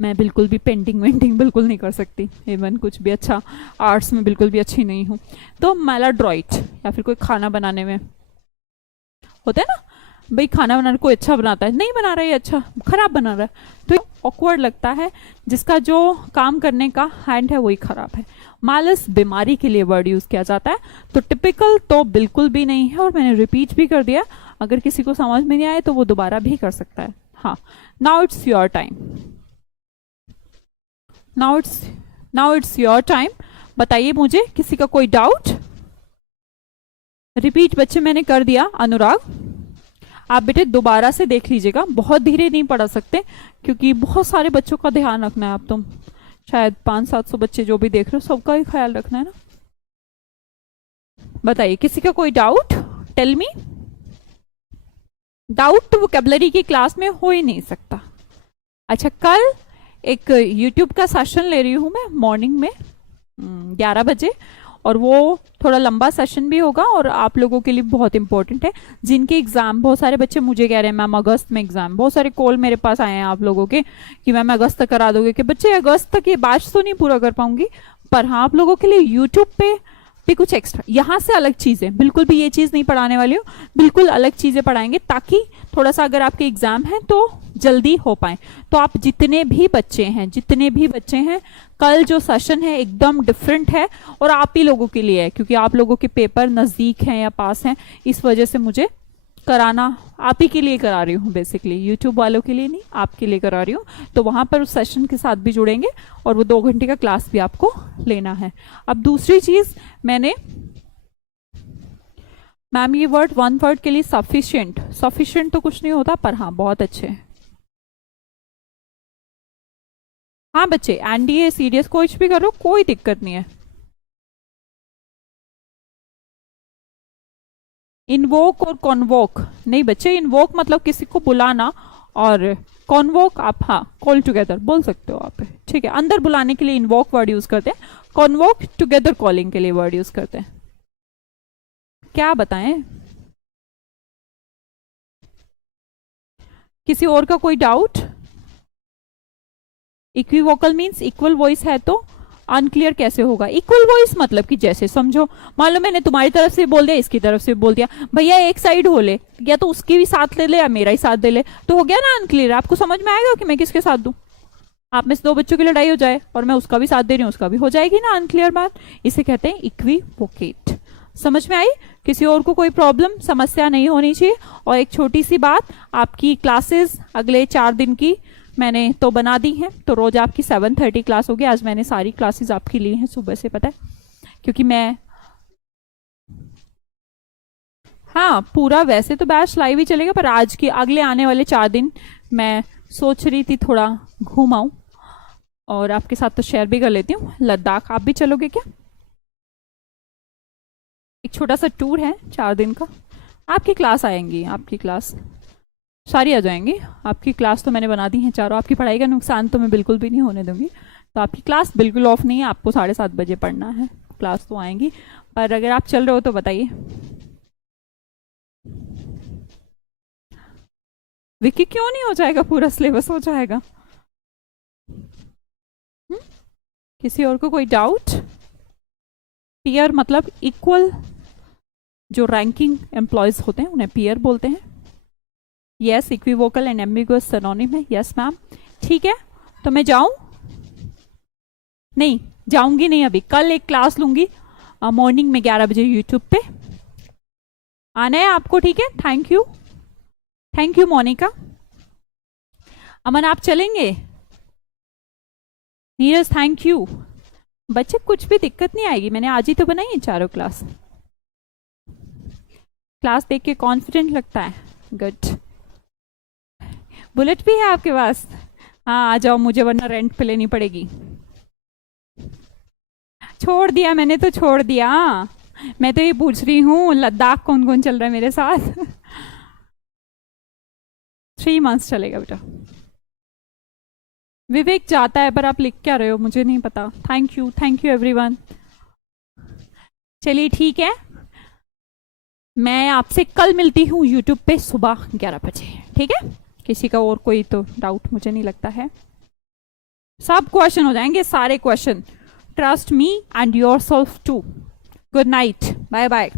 मैं बिल्कुल भी पेंटिंग वेंटिंग बिल्कुल नहीं कर सकती, इवन कुछ भी अच्छा आर्ट्स में बिल्कुल भी अच्छी नहीं हूँ। तो मैलाड्रोइट। या फिर कोई खाना बनाने में होता है ना, भाई खाना बनाने कोई अच्छा बनाता है, नहीं बना रहा है अच्छा, खराब बना रहा है, तो ऑकवर्ड लगता है। जिसका जो काम करने का हैंड है वही खराब है। मालस बीमारी के लिए वर्ड यूज किया जाता है। तो टिपिकल तो बिल्कुल भी नहीं है, और मैंने रिपीट भी कर दिया, अगर किसी को समझ में नहीं आए तो वो दोबारा भी कर सकता है। हाँ, now it's your time, now it's your time. बताइए मुझे, किसी का कोई डाउट? रिपीट बच्चे मैंने कर दिया। अनुराग, आप बेटे दोबारा से देख लीजिएगा, बहुत धीरे नहीं पढ़ा सकते क्योंकि बहुत सारे बच्चों का ध्यान रखना है। आप तुम शायद 500-700 बच्चे जो भी देख रहे हो, सबका ही ख्याल रखना है ना। बताइए, किसी का कोई डाउट? Tell me. डाउट तो वोकैबुलरी की क्लास में हो ही नहीं सकता। अच्छा, कल एक यूट्यूब का सेशन ले रही हूं मैं मॉर्निंग में 11 बजे, और वो थोड़ा लंबा सेशन भी होगा और आप लोगों के लिए बहुत इंपॉर्टेंट है। जिनके एग्जाम, बहुत सारे बच्चे मुझे कह रहे हैं मैम अगस्त में एग्जाम, बहुत सारे कॉल मेरे पास आए हैं आप लोगों के कि मैम अगस्त तक करा दोगे, कि बच्चे अगस्त तक ये बैच तो नहीं पूरा कर पाऊंगी, पर हाँ आप लोगों के लिए यूट्यूब पे पे कुछ एक्स्ट्रा, यहाँ से अलग चीजें, बिल्कुल भी ये चीज नहीं पढ़ाने वाली हूँ, बिल्कुल अलग चीजें पढ़ाएंगे ताकि थोड़ा सा अगर आपके एग्जाम है तो जल्दी हो पाए। तो आप जितने भी बच्चे हैं, कल जो सेशन है एकदम डिफरेंट है और आप ही लोगों के लिए है, क्योंकि आप लोगों के पेपर नजदीक हैं या पास हैं, इस वजह से मुझे कराना आप ही के लिए करा रही हूँ, बेसिकली यूट्यूब वालों के लिए नहीं, आपके लिए करा रही हूँ। तो वहां पर उस सेशन के साथ भी जुड़ेंगे और वो 2 घंटे का क्लास भी आपको लेना है। अब दूसरी चीज, मैम ये वर्ड 1 वर्ड के लिए सफिशिएंट तो कुछ नहीं होता, पर हाँ बहुत अच्छे हैं। हाँ बच्चे, एनडीए सीडीएस कुछ भी करो, कोई दिक्कत नहीं है। इन्वोक और कॉन्वोक नहीं बच्चे, इन्वोक मतलब किसी को बुलाना, और कॉन्वोक आप हाँ कॉल टुगेदर बोल सकते हो आप, ठीक है। अंदर बुलाने के लिए इन्वोक वर्ड यूज करते हैं, कॉन्वोक टुगेदर कॉलिंग के लिए वर्ड यूज करते हैं। क्या बताएं, किसी और का कोई doubt? Equivocal means equal voice है तो अनक्लियर कैसे होगा? इक्वल वॉइस मतलब कि जैसे समझो, मान लो मैंने तुम्हारी तरफ से बोल दिया, इसकी तरफ से बोल दिया, भैया एक साइड हो ले, या तो उसकी भी साथ ले ले या मेरा ही साथ दे ले, तो हो गया ना अनक्लियर। आपको समझ में आएगा कि मैं किसके साथ दूं? आप में से 2 बच्चों की लड़ाई हो जाए और मैं उसका भी साथ दे रही हूँ, उसका भी हो जाएगी ना अनक्लियर बात। इसे कहते हैं इक्विवोकेट। समझ में आई? किसी और को कोई प्रॉब्लम समस्या नहीं होनी चाहिए। और एक छोटी सी बात, आपकी क्लासेस अगले 4 दिन की मैंने तो बना दी हैं, तो रोज आपकी 7:30 क्लास होगी। आज मैंने सारी क्लासेस आपकी ली हैं सुबह से, पता है, क्योंकि मैं हाँ पूरा वैसे तो बैच लाइव ही चलेगा, पर आज की अगले आने वाले 4 दिन मैं सोच रही थी थोड़ा घूम आऊं और आपके साथ तो शेयर भी कर लेती हूँ। लद्दाख आप भी चलोगे क्या? एक छोटा सा टूर है 4 दिन का। आपकी क्लास आएंगी, आपकी क्लास सारी आ जाएंगी। आपकी क्लास तो मैंने बना दी है चारों। आपकी पढ़ाई का नुकसान तो मैं बिल्कुल भी नहीं होने दूंगी, तो आपकी क्लास बिल्कुल ऑफ नहीं है। आपको 7:30 बजे पढ़ना है, क्लास तो आएंगी। पर अगर आप चल रहे हो तो बताइए। विकी क्यों नहीं हो जाएगा? पूरा सिलेबस हो जाएगा। किसी और को कोई डाउट? पीयर मतलब इक्वल, जो रैंकिंग एम्प्लॉयज होते हैं उन्हें पीयर बोलते हैं। Yes, equivocal and ambiguous synonym है। यस मैम, ठीक है। तो मैं जाऊं? नहीं जाऊंगी नहीं, अभी कल एक क्लास लूंगी मॉर्निंग में 11 बजे यूट्यूब पे। आना है आपको, ठीक है। Thank you Monika. अमन आप चलेंगे? Neeraj thank you. बच्चे कुछ भी दिक्कत नहीं आएगी, मैंने आज ही तो बनाई है चारों क्लास। क्लास देख के कॉन्फिडेंट लगता है, गुड। बुलेट भी है आपके पास? हाँ आ जाओ, मुझे वरना रेंट पे लेनी पड़ेगी। छोड़ दिया मैंने, तो छोड़ दिया। मैं तो ये पूछ रही हूँ लद्दाख कौन कौन चल रहा है मेरे साथ? 3 मंथ्स चलेगा बेटा। विवेक जाता है, पर आप लिख क्या रहे हो मुझे नहीं पता। Thank you everyone. चलिए ठीक है, मैं आपसे कल मिलती हूँ यूट्यूब पे सुबह 11 बजे, ठीक है। किसी का और कोई तो डाउट मुझे नहीं लगता है, सब क्वेश्चन हो जाएंगे, सारे question. Trust me and yourself too. Good night, bye bye.